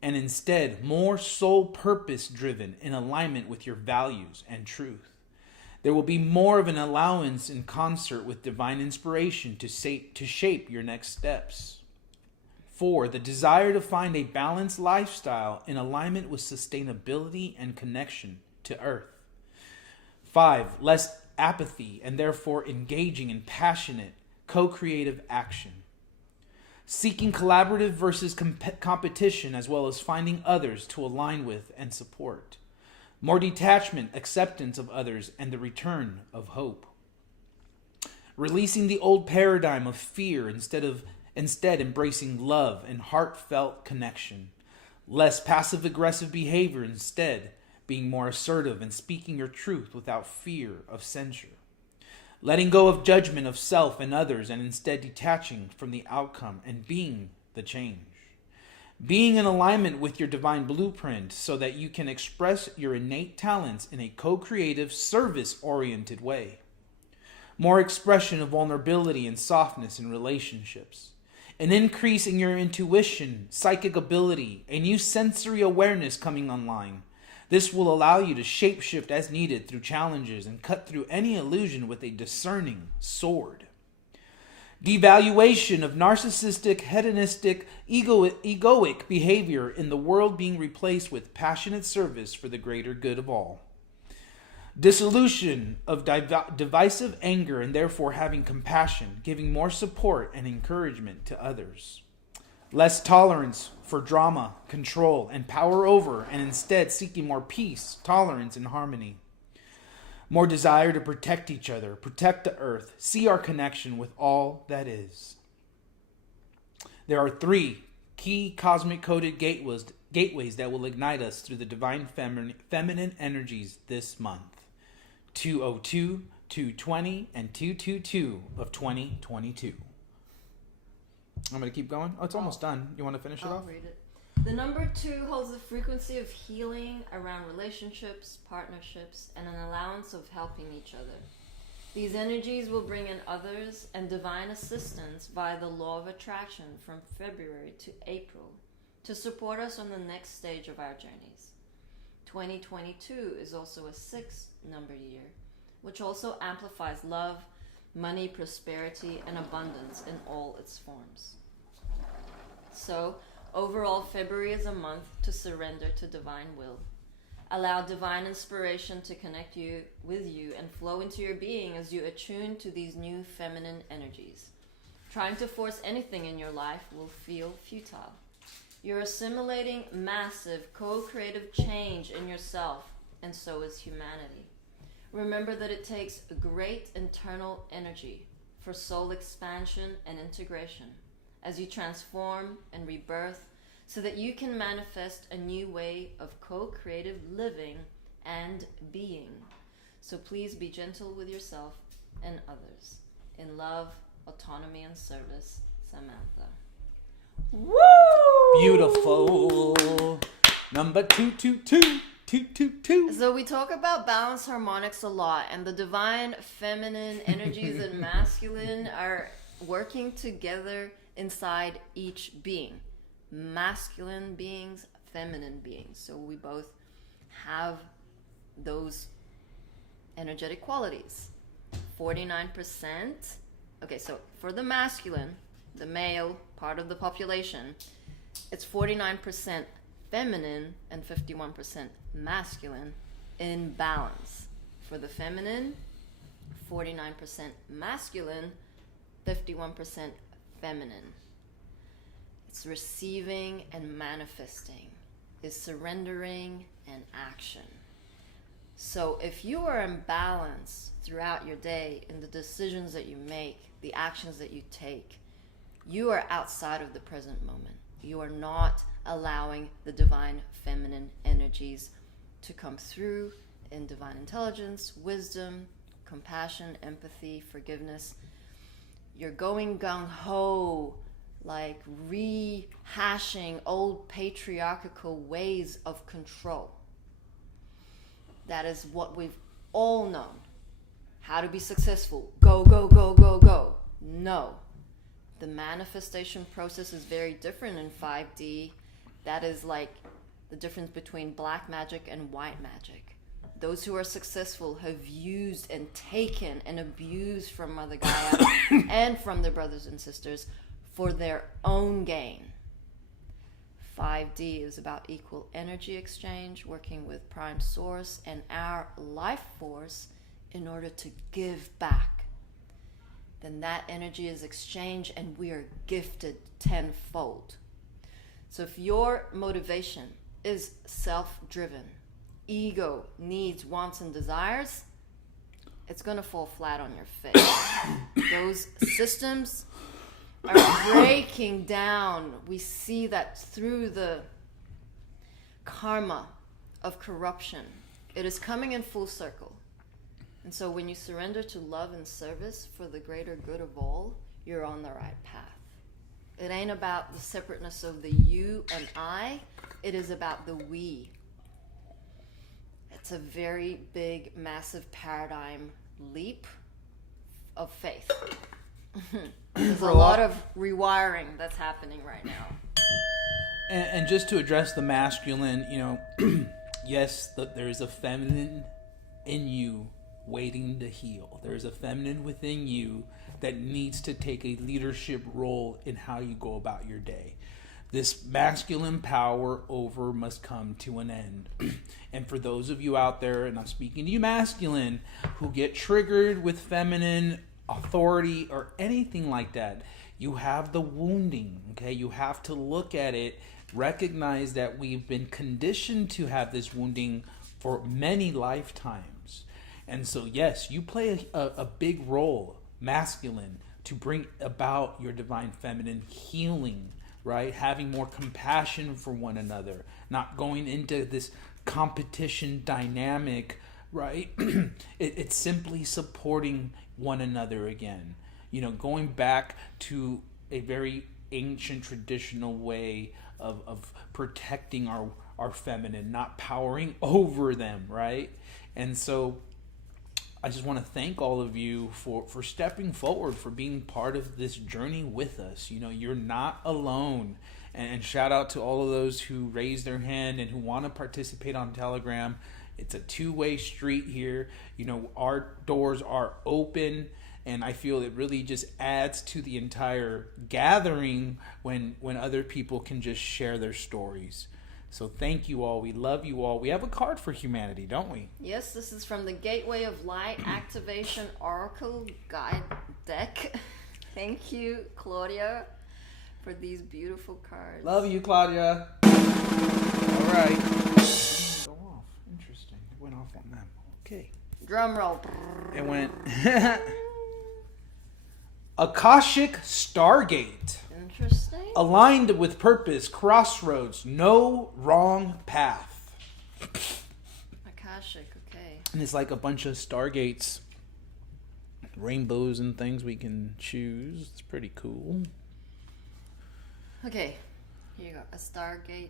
and instead more soul purpose-driven in alignment with your values and truth. There will be more of an allowance in concert with divine inspiration to shape your next steps. 4, the desire to find a balanced lifestyle in alignment with sustainability and connection to Earth. 5, less apathy and therefore engaging in passionate, co-creative action. Seeking collaborative versus competition, as well as finding others to align with and support. More detachment, acceptance of others, and the return of hope. Releasing the old paradigm of fear instead embracing love and heartfelt connection. Less passive-aggressive behavior, instead being more assertive and speaking your truth without fear of censure. Letting go of judgment of self and others and instead detaching from the outcome and being the change. Being in alignment with your divine blueprint so that you can express your innate talents in a co-creative, service-oriented way. More expression of vulnerability and softness in relationships. An increase in your intuition, psychic ability, a new sensory awareness coming online. This will allow you to shapeshift as needed through challenges and cut through any illusion with a discerning sword. Devaluation of narcissistic, hedonistic, egoic behavior in the world being replaced with passionate service for the greater good of all. Dissolution of divisive anger and therefore having compassion, giving more support and encouragement to others. Less tolerance for drama, control, and power over, and instead seeking more peace, tolerance, and harmony. More desire to protect each other, protect the earth, see our connection with all that is. There are 3 key cosmic coded gateways that will ignite us through the divine feminine energies this month. 202, 220, and 222 of 2022. I'm going to keep going. Oh, it's almost done. You want to finish it off? I'll read it. The number 2 holds the frequency of healing around relationships, partnerships, and an allowance of helping each other. These energies will bring in others and divine assistance via the law of attraction from February to April. to support us on the next stage of our journeys. 2022 is also a 6 number year, which also amplifies love, money, prosperity, and abundance in all its forms. So, overall, February is a month to surrender to divine will. Allow divine inspiration to connect you with you and flow into your being as you attune to these new feminine energies. Trying to force anything in your life will feel futile. You're assimilating massive co-creative change in yourself, and so is humanity. Remember that it takes great internal energy for soul expansion and integration as you transform and rebirth so that you can manifest a new way of co-creative living and being. So please be gentle with yourself and others. In love, autonomy, and service, Samantha. Woo! Beautiful. Number 222. 222. So we talk about balance harmonics a lot, and the divine feminine energies and masculine are working together inside each being. Masculine beings, feminine beings. So we both have those energetic qualities. 49%. Okay, so for the masculine, the male part of the population, it's 49% feminine and 51% masculine in balance. For the feminine, 49% masculine, 51% feminine. It's receiving and manifesting. It's surrendering and action. So if you are in balance throughout your day in the decisions that you make, the actions that you take, you are outside of the present moment. You are not allowing the divine feminine energies to come through in divine intelligence, wisdom, compassion, empathy, forgiveness. You're going gung-ho, like rehashing old patriarchal ways of control. That is what we've all known. How to be successful. Go, go, go, go, go. No. The manifestation process is very different in 5D. That is like the difference between black magic and white magic. Those who are successful have used and taken and abused from Mother Gaia and from their brothers and sisters for their own gain. 5D is about equal energy exchange, working with Prime Source and our life force in order to give back. Then that energy is exchanged and we are gifted tenfold. So if your motivation is self-driven, ego, needs, wants, and desires, it's going to fall flat on your face. Those systems are breaking down. We see that through the karma of corruption. It is coming in full circle. And so when you surrender to love and service for the greater good of all, you're on the right path. It ain't about the separateness of the you and I. It is about the we. It's a very big, massive paradigm leap of faith. There's a lot of rewiring that's happening right now. And just to address the masculine, yes, there is a feminine in you waiting to heal. There's a feminine within you that needs to take a leadership role in how you go about your day. This masculine power over must come to an end. And for those of you out there, and I'm speaking to you masculine, who get triggered with feminine authority or anything like that, you have the wounding, okay? You have to look at it, recognize that we've been conditioned to have this wounding for many lifetimes. And so, yes, you play a big role, masculine, to bring about your divine feminine healing, right? Having more compassion for one another, not going into this competition dynamic, right? It's simply supporting one another again. Going back to a very ancient traditional way of protecting our feminine, not powering over them, right? And so I just want to thank all of you for stepping forward, for being part of this journey with us. You're not alone. And shout out to all of those who raised their hand and who want to participate on Telegram. It's a two-way street here. You know, our doors are open, and I feel it really just adds to the entire gathering when other people can just share their stories. So thank you all. We love you all. We have a card for humanity, don't we? Yes, this is from the Gateway of Light Activation Oracle Guide Deck. Thank you, Claudia, for these beautiful cards. Love you, Claudia. All right. Go off. Interesting. It went off on them. Okay. Drum roll. It went Akashic Stargate. Interesting. Aligned with purpose, crossroads, no wrong path. Akashic, okay. And it's like a bunch of stargates, rainbows and things we can choose. It's pretty cool. Okay, here you go. A Stargate.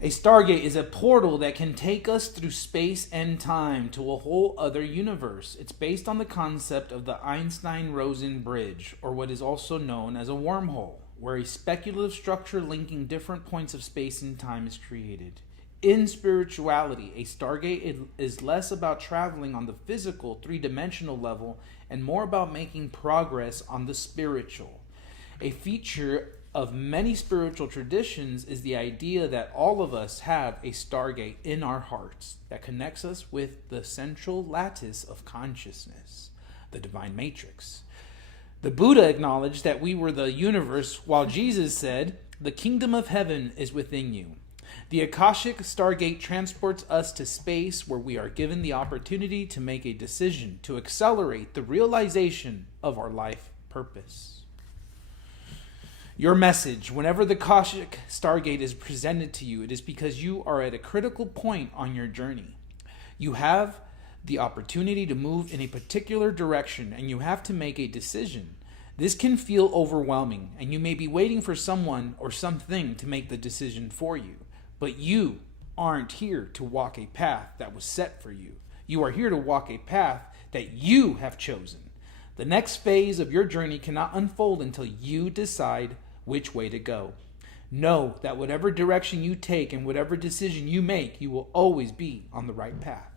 A stargate is a portal that can take us through space and time to a whole other universe. It's based on the concept of the Einstein-Rosen bridge, or what is also known as a wormhole, where a speculative structure linking different points of space and time is created. In spirituality, a stargate is less about traveling on the physical, three-dimensional level and more about making progress on the spiritual. A feature of many spiritual traditions is the idea that all of us have a stargate in our hearts that connects us with the central lattice of consciousness, the divine matrix. The Buddha acknowledged that we were the universe, while Jesus said, "The kingdom of heaven is within you." The Akashic Stargate transports us to space where we are given the opportunity to make a decision to accelerate the realization of our life purpose. Your message, whenever the Akashic Stargate is presented to you, it is because you are at a critical point on your journey. You have the opportunity to move in a particular direction, and you have to make a decision. This can feel overwhelming, and you may be waiting for someone or something to make the decision for you. But you aren't here to walk a path that was set for you. You are here to walk a path that you have chosen. The next phase of your journey cannot unfold until you decide which way to go. Know that whatever direction you take and whatever decision you make, you will always be on the right path.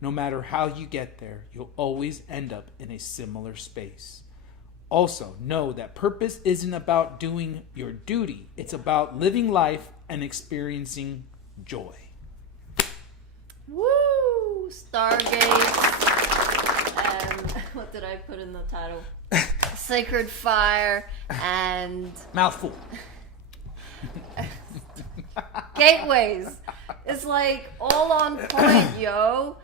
No matter how you get there, you'll always end up in a similar space. Also, know that purpose isn't about doing your duty. It's about living life and experiencing joy. Woo! Stargate. And what did I put in the title? Sacred Fire and Mouthful. Gateways. It's like all on point, yo.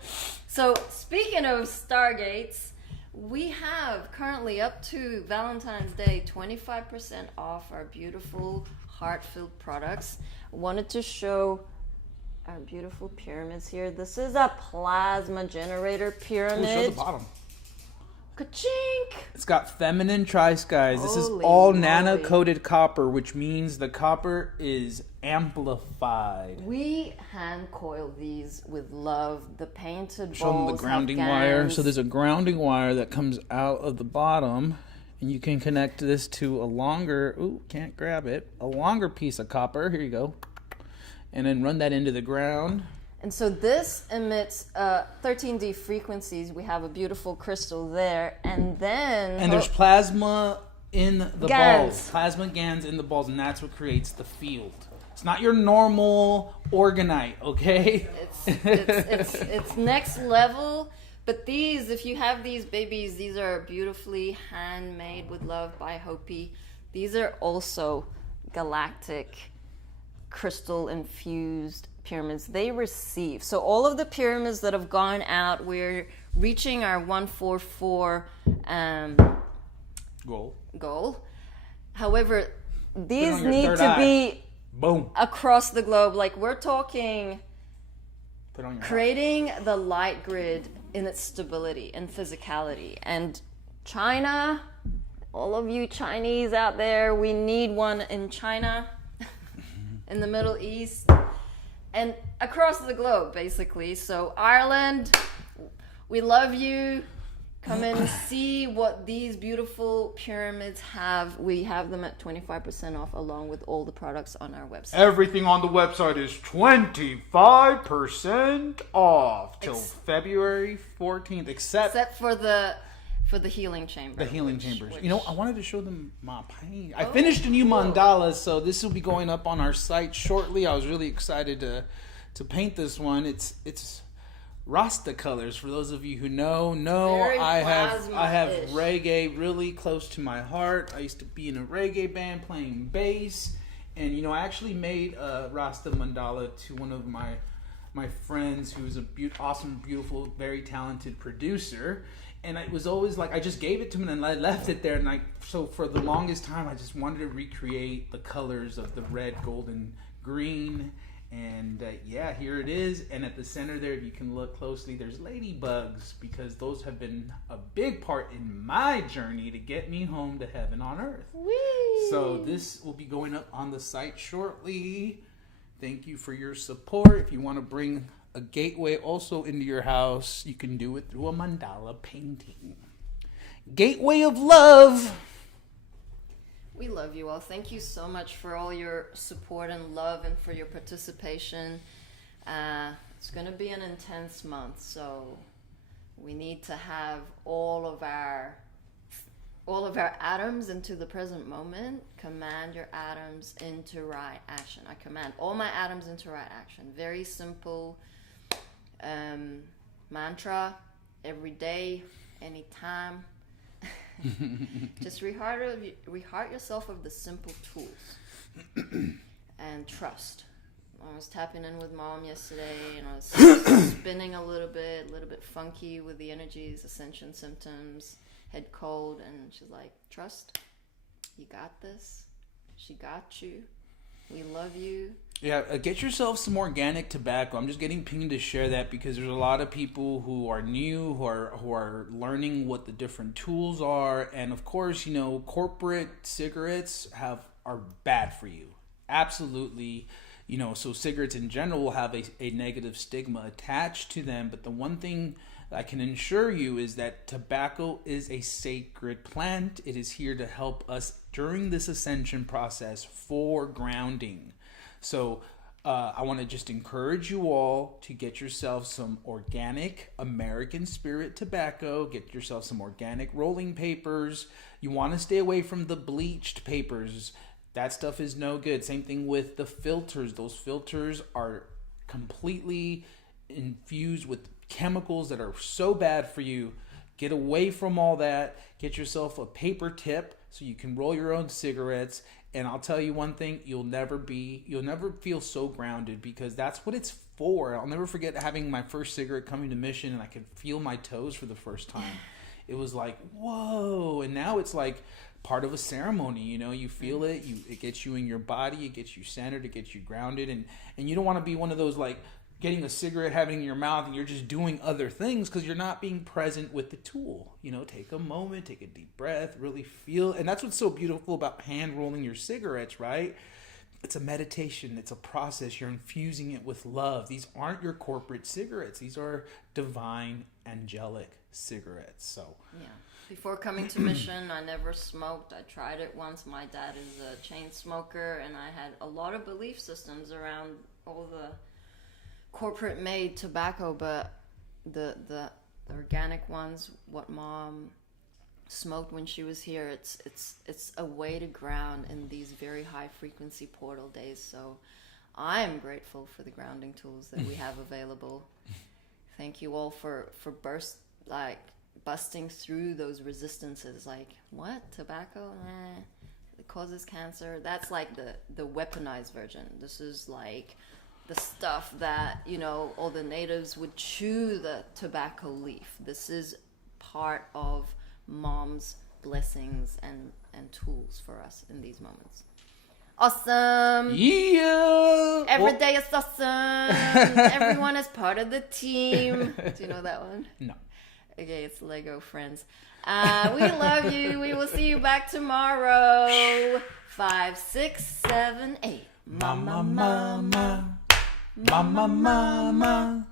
So speaking of Stargates, we have currently up to Valentine's Day 25% off our beautiful heart-filled products. I wanted to show our beautiful pyramids here. This is a plasma generator pyramid. Ooh, show the bottom. Ka-chink! It's got feminine tri-skies. This is Holy all moly. nano-coated copper, which means the copper is amplified. We hand coil these with love. The painted Show them balls the grounding have wire. GANs. So there's a grounding wire that comes out of the bottom, and you can connect this to a longer, can't grab it, a longer piece of copper. Here you go. And then run that into the ground. And so this emits 13D frequencies. We have a beautiful crystal there. And then... And there's plasma in the GANs. balls. Plasma GANs in the balls, and that's what creates the field. It's not your normal orgonite, okay? It's next level. But these, if you have these babies, these are beautifully handmade with love by Hopi. These are also galactic crystal infused pyramids. They receive. So all of the pyramids that have gone out, we're reaching our 144 goal. However, these on your need third to eye. be Boom. across the globe. Like we're talking Put on your creating the light grid in its stability and physicality. And China, all of you Chinese out there, we need one in China, in the Middle East, and across the globe, basically. So Ireland, we love you. Come and see what these beautiful pyramids have. We have them at 25% off along with all the products on our website. Everything on the website is 25% off till February 14th, Except for the healing chamber. The healing chambers. You know, I wanted to show them my paint. I finished a new mandala, so this will be going up on our site shortly. I was really excited to paint this one. It's Rasta colors. For those of you who know, Very I have plasma-ish. reggae really close to my heart. I used to be in a reggae band playing bass, and you know, I actually made a Rasta mandala to one of my friends who's a awesome, beautiful, very talented producer. And it was always like, I just gave it to him and I left it there. And so for the longest time, I just wanted to recreate the colors of the red, gold, and green. And yeah, here it is. And at the center there, if you can look closely, there's ladybugs, because those have been a big part in my journey to get me home to heaven on earth. Whee! So this will be going up on the site shortly. Thank you for your support. If you want to bring a gateway also into your house, you can do it through a mandala painting. Gateway of love. We love you all. Thank you so much for all your support and love and for your participation. It's going to be an intense month, so we need to have all of our atoms into the present moment. Command your atoms into right action. I command all my atoms into right action. Very simple mantra every day, anytime. Just reheart yourself of the simple tools and trust. I was tapping in with Mom yesterday, and I was spinning a little bit funky with the energies, Ascension symptoms, head cold, and she's like, trust, you got this, she got you, we love you. Yeah, get yourself some organic tobacco. I'm just getting pinged to share that because there's a lot of people who are new, who are learning what the different tools are, and of course, you know, corporate cigarettes are bad for you. Absolutely, you know. So cigarettes in general will have a negative stigma attached to them. But the one thing I can assure you is that tobacco is a sacred plant. It is here to help us during this ascension process for grounding. So I want to just encourage you all to get yourself some organic American Spirit tobacco. Get yourself some organic rolling papers. You want to stay away from the bleached papers. That stuff is no good. Same thing with the filters. Those filters are completely infused with chemicals that are so bad for you. Get away from all that. Get yourself a paper tip so you can roll your own cigarettes. And I'll tell you one thing, you'll never feel so grounded, because that's what it's for. I'll never forget having my first cigarette coming to Mission, and I could feel my toes for the first time. It was like, whoa. And now it's like part of a ceremony, you know, you feel it, it gets you in your body, it gets you centered, it gets you grounded. And you don't want to be one of those like getting a cigarette, having it in your mouth, and you're just doing other things because you're not being present with the tool. You know, take a moment, take a deep breath, really feel. And that's what's so beautiful about hand rolling your cigarettes, right? It's a meditation. It's a process. You're infusing it with love. These aren't your corporate cigarettes. These are divine, angelic cigarettes. So yeah. Before coming to Mission, I never smoked. I tried it once. My dad is a chain smoker, and I had a lot of belief systems around all the corporate made tobacco, but the organic ones, what Mom smoked when she was here, it's a way to ground in these very high frequency portal days. So I'm grateful for the grounding tools that we have available. Thank you all for busting through those resistances. Like, what, tobacco? It causes cancer. That's like the weaponized version. This is like the stuff that, you know, all the natives would chew the tobacco leaf. This is part of Mom's blessings and tools for us in these moments. Awesome. Yeah. Every day is awesome. Everyone is part of the team. Do you know that one? No. Okay, it's Lego Friends. We love you. We will see you back tomorrow. 5, 6, 7, 8. Mama, mama. Mama, mama.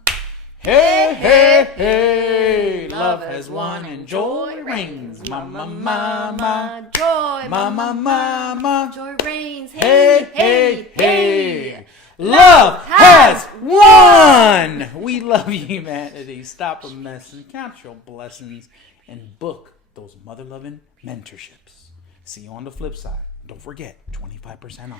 Hey, hey, hey. Love love has won and joy reigns. Mama, mama, joy, mama, mama. joy reigns. Hey, hey, hey. Love has won. We love humanity. Stop a mess and count your blessings and book those mother-loving mentorships. See you on the flip side. Don't forget, 25% off.